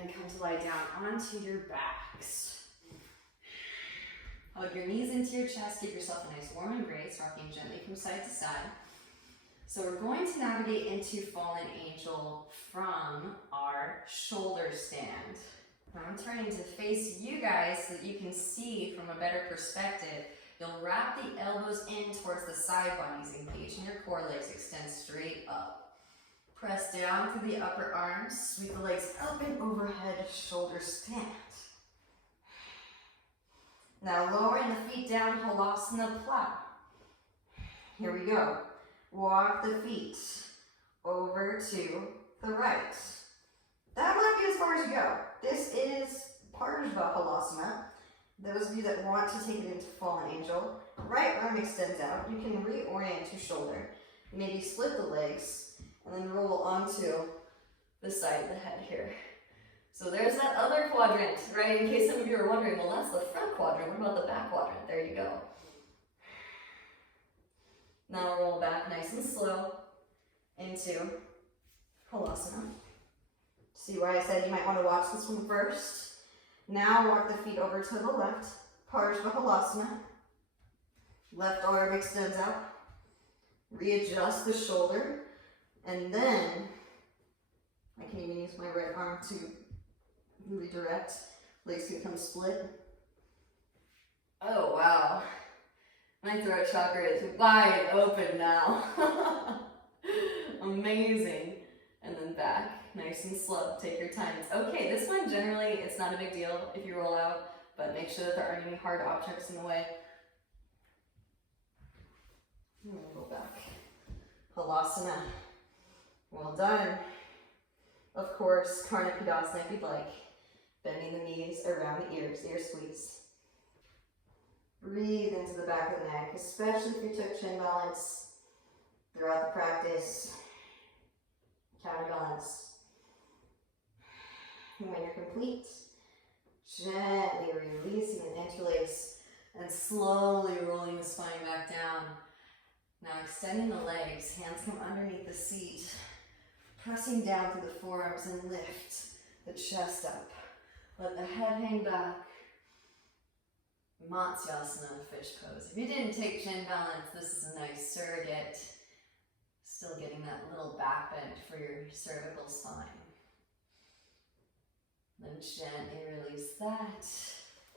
and come to lie down onto your backs. Hug your knees into your chest, give yourself a nice warm embrace, rocking gently from side to side. So we're going to navigate into fallen angel from our shoulder stand. I'm turning to face you guys so that you can see from a better perspective. You'll wrap the elbows in towards the side bodies, engaging your core, legs extend straight up. Press down through the upper arms, sweep the legs up and overhead, shoulder stand. Now lowering the feet down, halasana plow. Here we go. Walk the feet over to the right. That might be as far as you go. This is Parsva Halasana. Those of you that want to take it into fallen angel, right arm extends out. You can reorient your shoulder. Maybe split the legs and then roll onto the side of the head here. So there's that other quadrant, right? In case some of you are wondering, well, that's the front quadrant. What about the back quadrant? There you go. Now roll back nice and slow into Halasana. See why I said you might want to watch this one first. Now walk the feet over to the left, Parsva Halasana. Left arm extends out. Readjust the shoulder. And then, I can even use my right arm to redirect. Legs can come split. Oh wow. My throat chakra is wide open now. Amazing. And then back, nice and slow. Take your time. It's okay. This one, generally, it's not a big deal if you roll out, but make sure that there aren't any hard objects in the way. And then go back. Halasana. Well done. Of course, Karnapidasana if you'd like. Bending the knees around the ears, ear squeeze. Breathe into the back of the neck, especially if you took chin balance throughout the practice. Counterbalance. And when you're complete, gently releasing the interlace and slowly rolling the spine back down. Now extending the legs, hands come underneath the seat, pressing down through the forearms and lift the chest up. Let the head hang back. Matsyasana, fish pose. If you didn't take chin balance, this is a nice surrogate. Still getting that little back bend for your cervical spine. Then gently release that.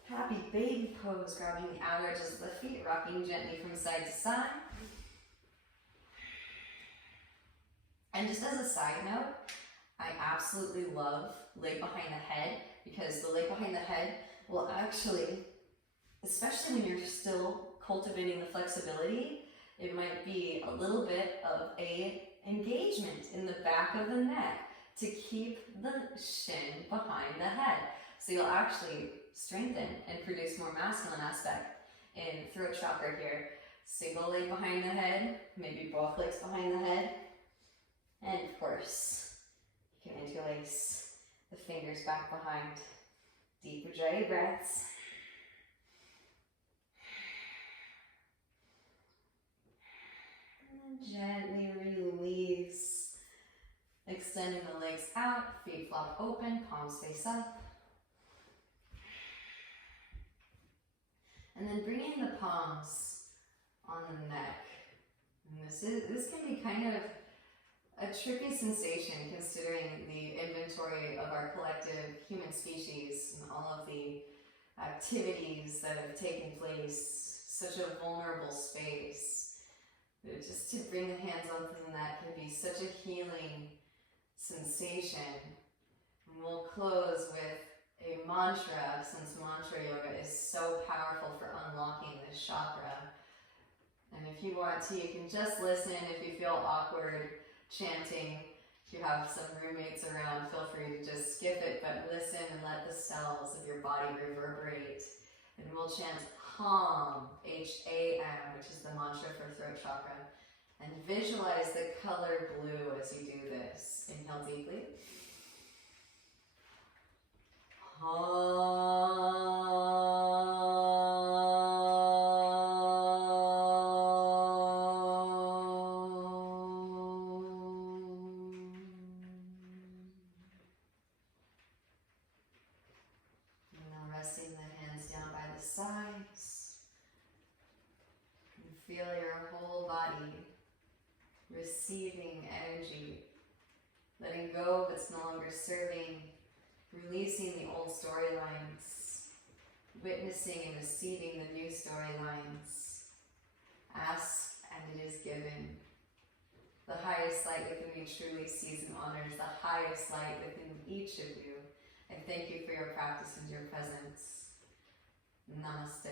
Happy baby pose, grabbing the outer edges of the feet, rocking gently from side to side. And just as a side note, I absolutely love leg behind the head, because the leg behind the head will actually, especially when you're still cultivating the flexibility, it might be a little bit of a engagement in the back of the neck to keep the shin behind the head. So you'll actually strengthen and produce more masculine aspect in throat chakra here. Single leg behind the head, maybe both legs behind the head. And of course, you can interlace the fingers back behind. Deep Ujjayi breaths. And gently release. Extending the legs out, feet flop open, palms face up. And then bringing the palms on the neck. And this can be kind of a tricky sensation considering the inventory of our collective human species and all of the activities that have taken place, such a vulnerable space. Just to bring the hands on the neck can be such a healing sensation. And we'll close with a mantra, since mantra yoga is so powerful for unlocking this chakra. And if you want to, you can just listen. If you feel awkward chanting, if you have some roommates around, feel free to just skip it, but listen and let the cells of your body reverberate. And we'll chant HAM, H-A-M, which is the mantra for throat chakra. And visualize the color blue as you do this. Inhale deeply. Resting the hands down by the sides. And feel your whole body receiving energy, letting go of what's no longer serving, releasing the old storylines, witnessing and receiving the new storylines. Ask and it is given. The highest light within me truly sees and honors the highest light within each of you. I thank you for your practice and your presence. Namaste.